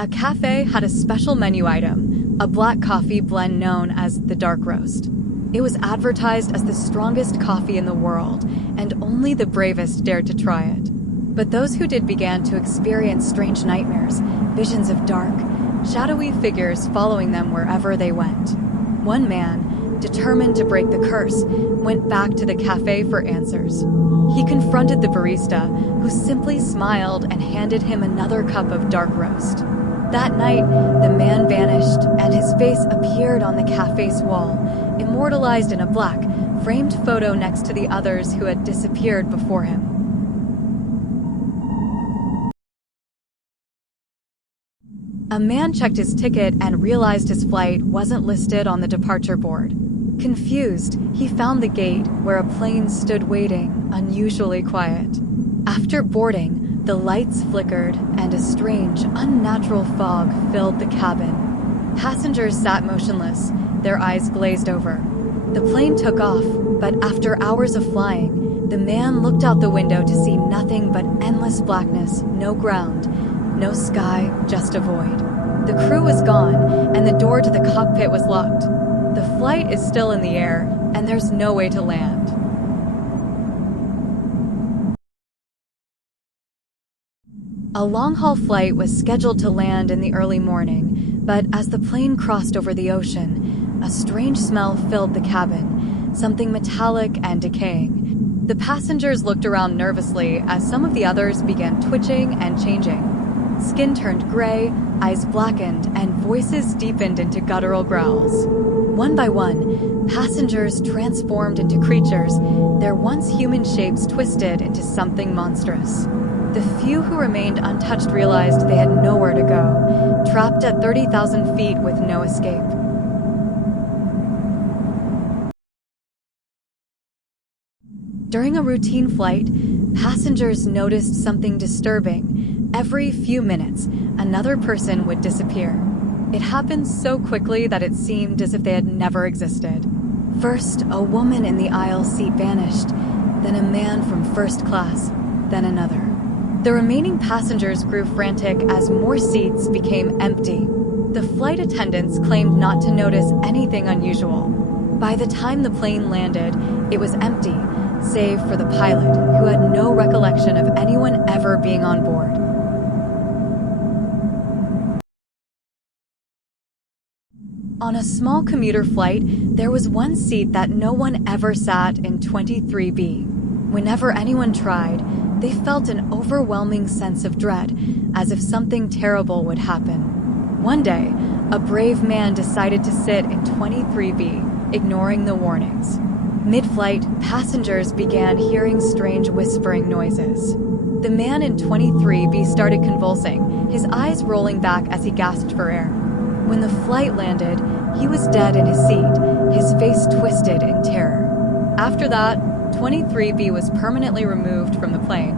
A cafe had a special menu item, a black coffee blend known as the dark roast. It was advertised as the strongest coffee in the world, and only the bravest dared to try it. But those who did began to experience strange nightmares, visions of dark, shadowy figures following them wherever they went. One man, determined to break the curse, went back to the cafe for answers. He confronted the barista, who simply smiled and handed him another cup of dark roast. That night, the man vanished, and his face appeared on the cafe's wall, immortalized in a black, framed photo next to the others who had disappeared before him. A man checked his ticket and realized his flight wasn't listed on the departure board. Confused, he found the gate where a plane stood waiting, unusually quiet. After boarding, the lights flickered and a strange, unnatural fog filled the cabin. Passengers sat motionless, their eyes glazed over. The plane took off, but after hours of flying, the man looked out the window to see nothing but endless blackness, no ground, no sky, just a void. The crew was gone, and the door to the cockpit was locked. The flight is still in the air, and there's no way to land. A long-haul flight was scheduled to land in the early morning, but as the plane crossed over the ocean, a strange smell filled the cabin, something metallic and decaying. The passengers looked around nervously as some of the others began twitching and changing. Skin turned gray, eyes blackened, and voices deepened into guttural growls. One by one, passengers transformed into creatures, their once human shapes twisted into something monstrous. The few who remained untouched realized they had nowhere to go, trapped at 30,000 feet with no escape. During a routine flight, passengers noticed something disturbing. Every few minutes, another person would disappear. It happened so quickly that it seemed as if they had never existed. First, a woman in the aisle seat vanished, then a man from first class, then another. The remaining passengers grew frantic as more seats became empty. The flight attendants claimed not to notice anything unusual. By the time the plane landed, it was empty, save for the pilot, who had no recollection of anyone ever being on board. On a small commuter flight, there was one seat that no one ever sat in 23B. Whenever anyone tried, they felt an overwhelming sense of dread, as if something terrible would happen. One day, a brave man decided to sit in 23B, ignoring the warnings. Mid-flight, passengers began hearing strange whispering noises. The man in 23B started convulsing, his eyes rolling back as he gasped for air. When the flight landed, he was dead in his seat, his face twisted in terror. After that, 23B was permanently removed from the plane.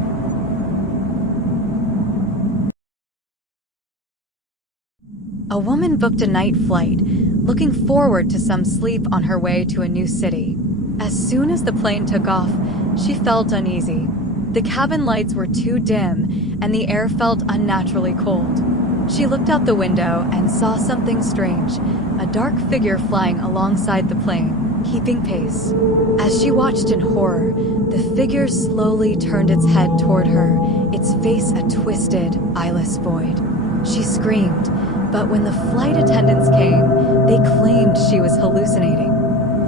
A woman booked a night flight, looking forward to some sleep on her way to a new city. As soon as the plane took off, she felt uneasy. The cabin lights were too dim, and the air felt unnaturally cold. She looked out the window and saw something strange, a dark figure flying alongside the plane, keeping pace. As she watched in horror, the figure slowly turned its head toward her, its face a twisted, eyeless void. She screamed, but when the flight attendants came, they claimed she was hallucinating.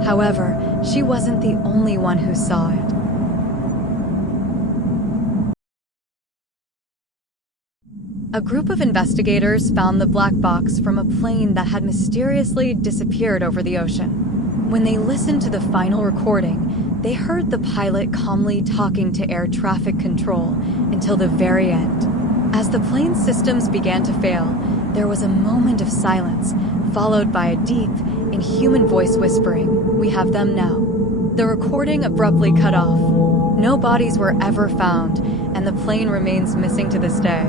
However, she wasn't the only one who saw it. A group of investigators found the black box from a plane that had mysteriously disappeared over the ocean. When they listened to the final recording, they heard the pilot calmly talking to air traffic control until the very end. As the plane's systems began to fail, there was a moment of silence, followed by a deep, inhuman voice whispering, "We have them now." The recording abruptly cut off. No bodies were ever found, and the plane remains missing to this day.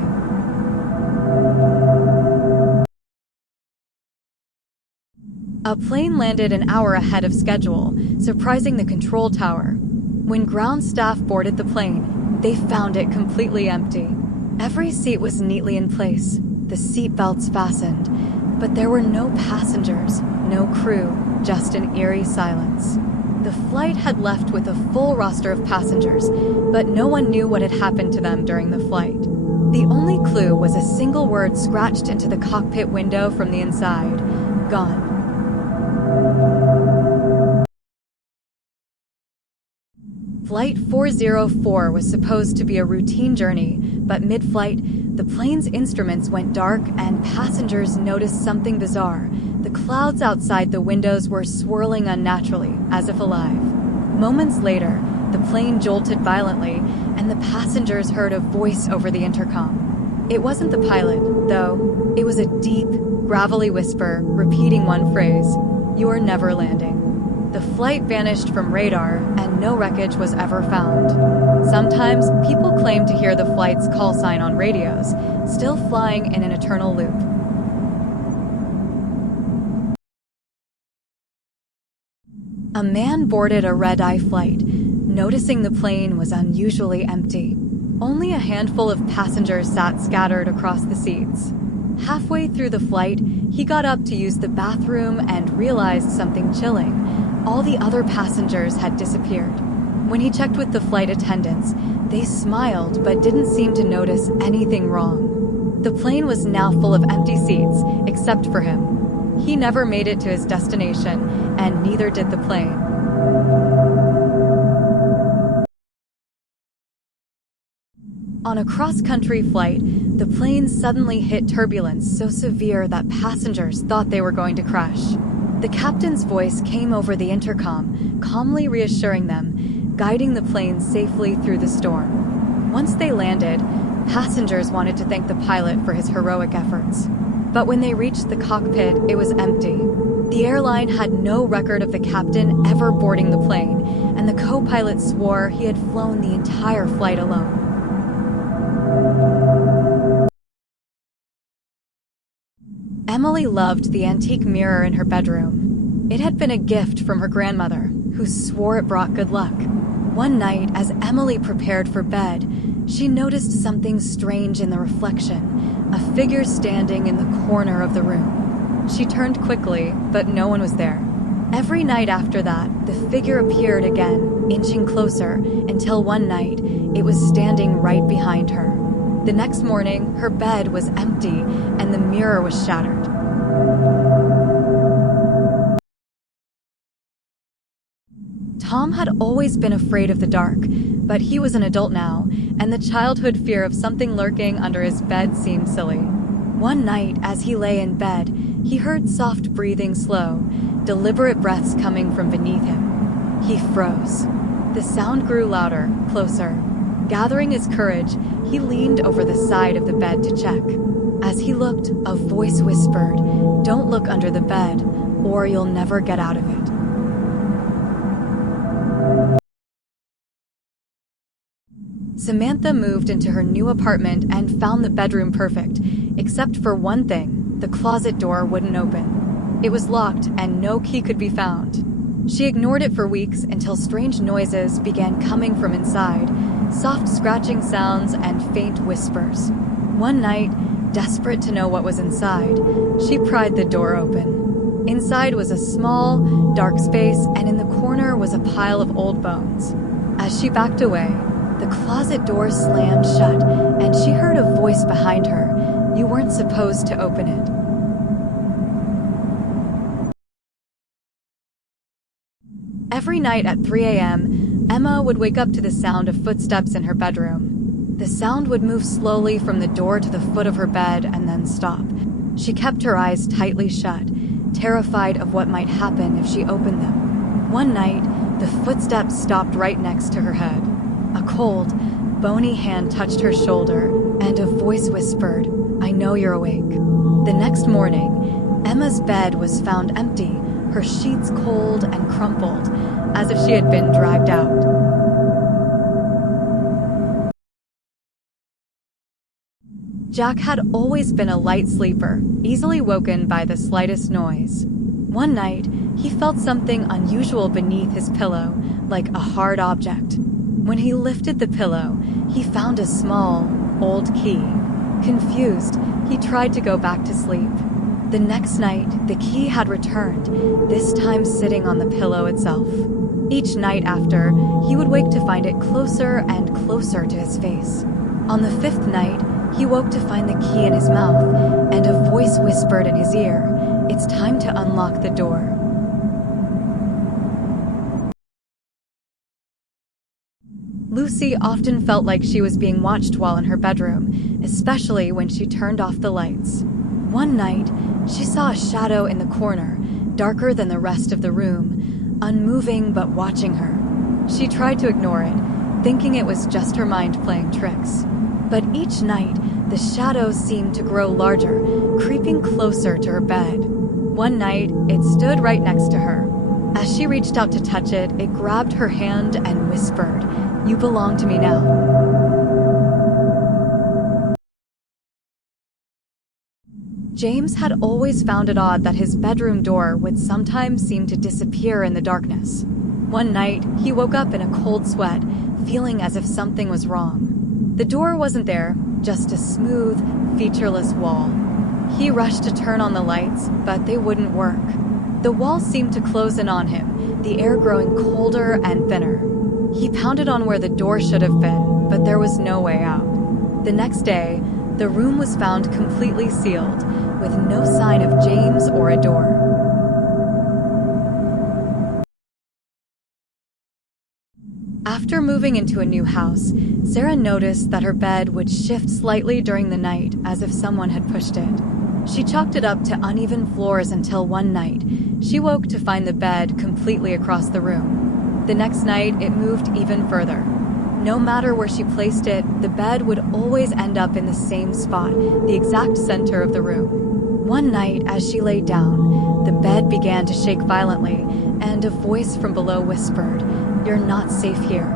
A plane landed an hour ahead of schedule, surprising the control tower. When ground staff boarded the plane, they found it completely empty. Every seat was neatly in place, the seat belts fastened, but there were no passengers, no crew, just an eerie silence. The flight had left with a full roster of passengers, but no one knew what had happened to them during the flight. The only clue was a single word scratched into the cockpit window from the inside: gone. Flight 404 was supposed to be a routine journey, but mid-flight, the plane's instruments went dark and passengers noticed something bizarre. The clouds outside the windows were swirling unnaturally, as if alive. Moments later, the plane jolted violently, and the passengers heard a voice over the intercom. It wasn't the pilot, though. It was a deep, gravelly whisper, repeating one phrase: "You are never landing." The flight vanished from radar, and no wreckage was ever found. Sometimes, people claim to hear the flight's call sign on radios, still flying in an eternal loop. A man boarded a red-eye flight, noticing the plane was unusually empty. Only a handful of passengers sat scattered across the seats. Halfway through the flight, he got up to use the bathroom and realized something chilling. All the other passengers had disappeared. When he checked with the flight attendants, they smiled but didn't seem to notice anything wrong. The plane was now full of empty seats, except for him. He never made it to his destination, and neither did the plane. On a cross-country flight, the plane suddenly hit turbulence so severe that passengers thought they were going to crash. The captain's voice came over the intercom, calmly reassuring them, guiding the plane safely through the storm. Once they landed, passengers wanted to thank the pilot for his heroic efforts. But when they reached the cockpit, it was empty. The airline had no record of the captain ever boarding the plane, and the co-pilot swore he had flown the entire flight alone. Emily loved the antique mirror in her bedroom. It had been a gift from her grandmother, who swore it brought good luck. One night, as Emily prepared for bed, she noticed something strange in the reflection, a figure standing in the corner of the room. She turned quickly, but no one was there. Every night after that, the figure appeared again, inching closer, until one night, it was standing right behind her. The next morning, her bed was empty and the mirror was shattered. Tom had always been afraid of the dark, but he was an adult now, and the childhood fear of something lurking under his bed seemed silly. One night, as he lay in bed, he heard soft breathing, slow, deliberate breaths coming from beneath him. He froze. The sound grew louder, closer. Gathering his courage, he leaned over the side of the bed to check. As he looked, a voice whispered, "Don't look under the bed, or you'll never get out of it." Samantha moved into her new apartment and found the bedroom perfect, except for one thing: the closet door wouldn't open. It was locked and no key could be found. She ignored it for weeks until strange noises began coming from inside, soft scratching sounds and faint whispers. One night, desperate to know what was inside, she pried the door open. Inside was a small, dark space, and in the corner was a pile of old bones. As she backed away, the closet door slammed shut, and she heard a voice behind her. "You weren't supposed to open it." Every night at 3 a.m., Emma would wake up to the sound of footsteps in her bedroom. The sound would move slowly from the door to the foot of her bed and then stop. She kept her eyes tightly shut, terrified of what might happen if she opened them. One night, the footsteps stopped right next to her head. A cold, bony hand touched her shoulder, and a voice whispered, "I know you're awake." The next morning, Emma's bed was found empty, her sheets cold and crumpled, as if she had been dragged out. Jack had always been a light sleeper, easily woken by the slightest noise. One night, he felt something unusual beneath his pillow, like a hard object. When he lifted the pillow, he found a small, old key. Confused, he tried to go back to sleep. The next night, the key had returned, this time sitting on the pillow itself. Each night after, he would wake to find it closer and closer to his face. On the fifth night, he woke to find the key in his mouth, and a voice whispered in his ear, "It's time to unlock the door." Lucy often felt like she was being watched while in her bedroom, especially when she turned off the lights. One night, she saw a shadow in the corner, darker than the rest of the room, unmoving but watching her. She tried to ignore it, thinking it was just her mind playing tricks. But each night, the shadow seemed to grow larger, creeping closer to her bed. One night, it stood right next to her. As she reached out to touch it, it grabbed her hand and whispered, "You belong to me now." James had always found it odd that his bedroom door would sometimes seem to disappear in the darkness. One night, he woke up in a cold sweat, feeling as if something was wrong. The door wasn't there, just a smooth, featureless wall. He rushed to turn on the lights, but they wouldn't work. The wall seemed to close in on him, the air growing colder and thinner. He pounded on where the door should have been, but there was no way out. The next day, the room was found completely sealed, with no sign of James or a door. After moving into a new house, Sarah noticed that her bed would shift slightly during the night, as if someone had pushed it. She chalked it up to uneven floors until one night, she woke to find the bed completely across the room. The next night, it moved even further. No matter where she placed it, the bed would always end up in the same spot, the exact center of the room. One night, as she lay down, the bed began to shake violently, and a voice from below whispered, "You're not safe here."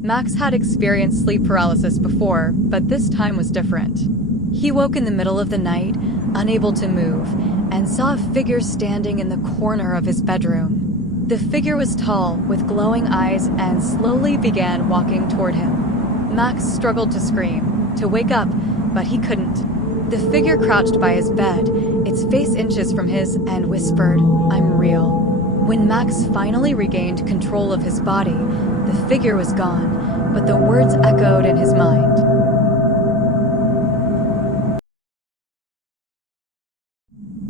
Max had experienced sleep paralysis before, but this time was different. He woke in the middle of the night, unable to move, and saw a figure standing in the corner of his bedroom. The figure was tall, with glowing eyes, and slowly began walking toward him. Max struggled to scream, to wake up, but he couldn't. The figure crouched by his bed, its face inches from his, and whispered, "I'm real." When Max finally regained control of his body, the figure was gone, but the words echoed in his mind.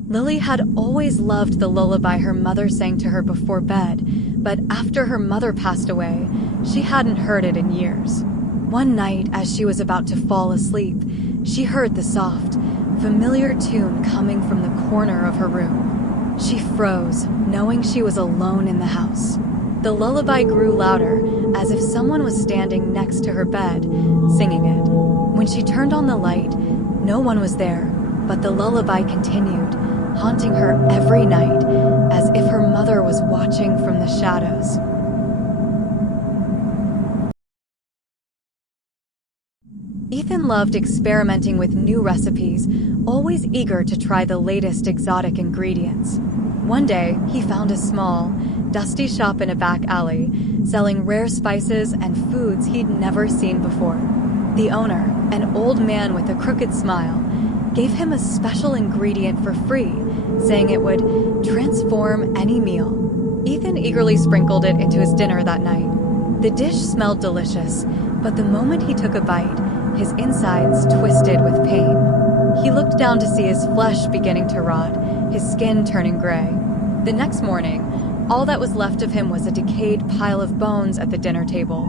Lily had always loved the lullaby her mother sang to her before bed, but after her mother passed away, she hadn't heard it in years. One night, as she was about to fall asleep, she heard the soft, familiar tune coming from the corner of her room. She froze, knowing she was alone in the house. The lullaby grew louder, as if someone was standing next to her bed, singing it. When she turned on the light, no one was there, but the lullaby continued, haunting her every night, as if her mother was watching from the shadows. Ethan loved experimenting with new recipes, always eager to try the latest exotic ingredients. One day, he found a small, dusty shop in a back alley, selling rare spices and foods he'd never seen before. The owner, an old man with a crooked smile, gave him a special ingredient for free, saying it would transform any meal. Ethan eagerly sprinkled it into his dinner that night. The dish smelled delicious, but the moment he took a bite, his insides twisted with pain. He looked down to see his flesh beginning to rot, his skin turning gray. The next morning, all that was left of him was a decayed pile of bones at the dinner table.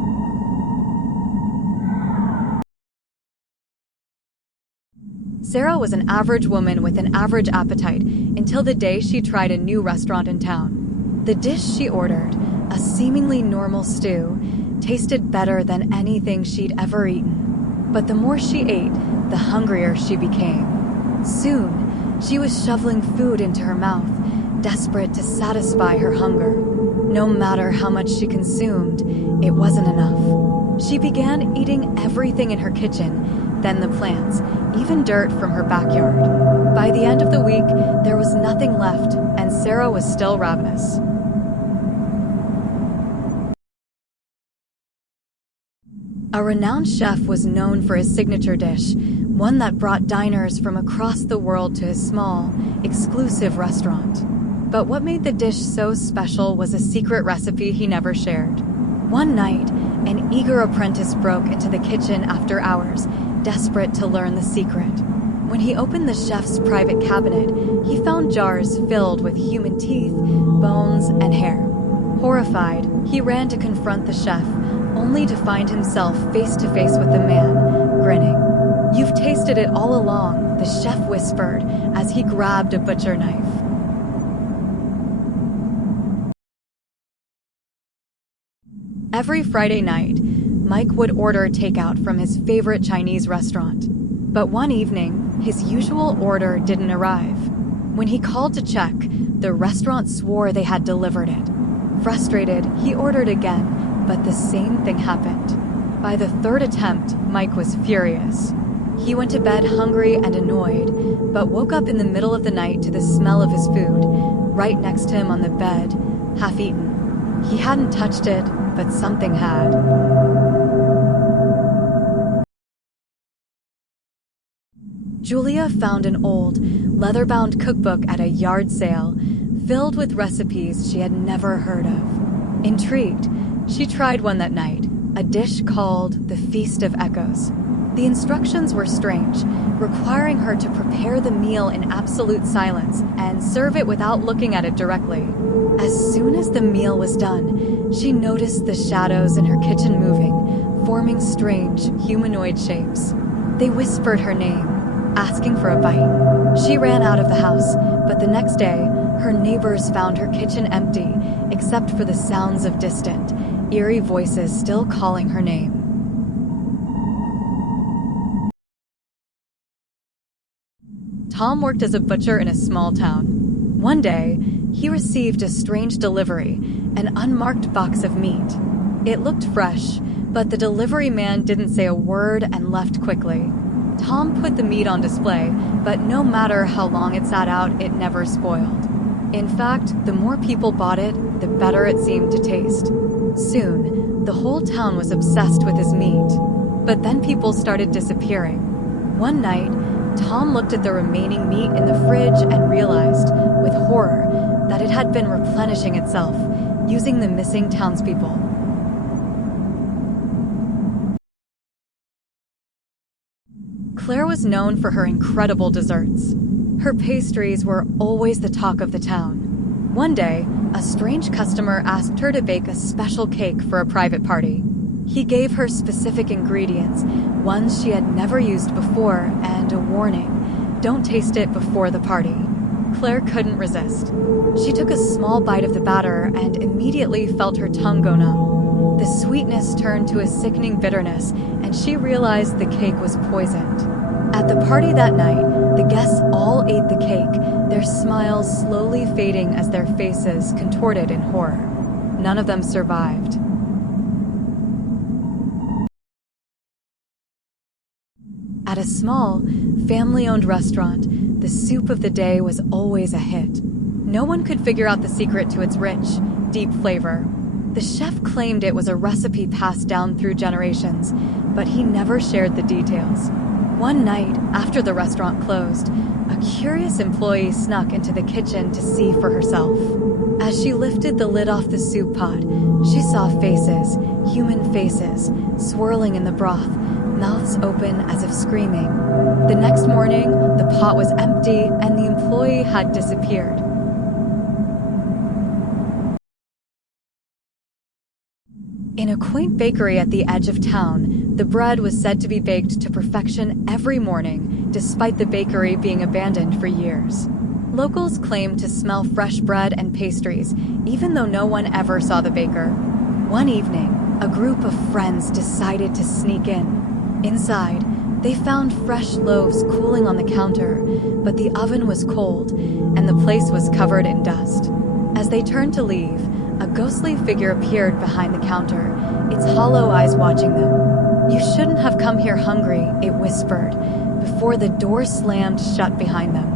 Sarah was an average woman with an average appetite until the day she tried a new restaurant in town. The dish she ordered, a seemingly normal stew, tasted better than anything she'd ever eaten. But the more she ate, the hungrier she became. Soon, she was shoveling food into her mouth, desperate to satisfy her hunger. No matter how much she consumed, it wasn't enough. She began eating everything in her kitchen, then the plants, even dirt from her backyard. By the end of the week, there was nothing left, and Sarah was still ravenous. A renowned chef was known for his signature dish, one that brought diners from across the world to his small, exclusive restaurant. But what made the dish so special was a secret recipe he never shared. One night, an eager apprentice broke into the kitchen after hours, desperate to learn the secret. When he opened the chef's private cabinet, he found jars filled with human teeth, bones, and hair. Horrified, he ran to confront the chef, only to find himself face to face with the man, grinning. "You've tasted it all along," the chef whispered as he grabbed a butcher knife. Every Friday night, Mike would order takeout from his favorite Chinese restaurant. But one evening, his usual order didn't arrive. When he called to check, the restaurant swore they had delivered it. Frustrated, he ordered again, but the same thing happened. By the third attempt, Mike was furious. He went to bed hungry and annoyed, but woke up in the middle of the night to the smell of his food, right next to him on the bed, half-eaten. He hadn't touched it, but something had. Julia found an old, leather-bound cookbook at a yard sale, filled with recipes she had never heard of. Intrigued, she tried one that night, a dish called the Feast of Echoes. The instructions were strange, requiring her to prepare the meal in absolute silence and serve it without looking at it directly. As soon as the meal was done, she noticed the shadows in her kitchen moving, forming strange, humanoid shapes. They whispered her name, asking for a bite. She ran out of the house, but the next day, her neighbors found her kitchen empty, except for the sounds of distant, eerie voices still calling her name. Tom worked as a butcher in a small town. One day, he received a strange delivery, an unmarked box of meat. It looked fresh, but the delivery man didn't say a word and left quickly. Tom put the meat on display, but no matter how long it sat out, it never spoiled. In fact, the more people bought it, the better it seemed to taste. Soon, the whole town was obsessed with his meat. But then people started disappearing. One night, Tom looked at the remaining meat in the fridge and realized, with horror, that it had been replenishing itself, using the missing townspeople. Claire was known for her incredible desserts. Her pastries were always the talk of the town. One day, a strange customer asked her to bake a special cake for a private party. He gave her specific ingredients, ones she had never used before, and a warning: don't taste it before the party. Claire couldn't resist. She took a small bite of the batter and immediately felt her tongue go numb. The sweetness turned to a sickening bitterness, and she realized the cake was poisoned. At the party that night, the guests all ate the cake, their smiles slowly fading as their faces contorted in horror. None of them survived. At a small, family-owned restaurant, the soup of the day was always a hit. No one could figure out the secret to its rich, deep flavor. The chef claimed it was a recipe passed down through generations, but he never shared the details. One night, after the restaurant closed, a curious employee snuck into the kitchen to see for herself. As she lifted the lid off the soup pot, she saw faces, human faces, swirling in the broth, mouths open as if screaming. The next morning, the pot was empty and the employee had disappeared. In a quaint bakery at the edge of town, the bread was said to be baked to perfection every morning, despite the bakery being abandoned for years. Locals claimed to smell fresh bread and pastries, even though no one ever saw the baker. One evening, a group of friends decided to sneak in. Inside, they found fresh loaves cooling on the counter, but the oven was cold, and the place was covered in dust. As they turned to leave, a ghostly figure appeared behind the counter, its hollow eyes watching them. "You shouldn't have come here hungry," it whispered, before the door slammed shut behind them.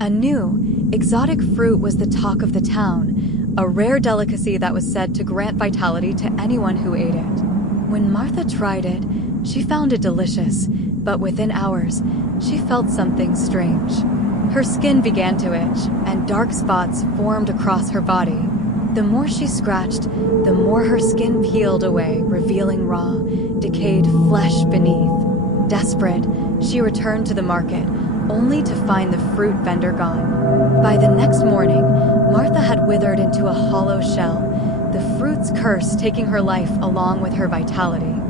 A new, exotic fruit was the talk of the town, a rare delicacy that was said to grant vitality to anyone who ate it. When Martha tried it, she found it delicious, but within hours, she felt something strange. Her skin began to itch, and dark spots formed across her body. The more she scratched, the more her skin peeled away, revealing raw, decayed flesh beneath. Desperate, she returned to the market, only to find the fruit vendor gone. By the next morning, Martha had withered into a hollow shell, the fruit's curse taking her life along with her vitality.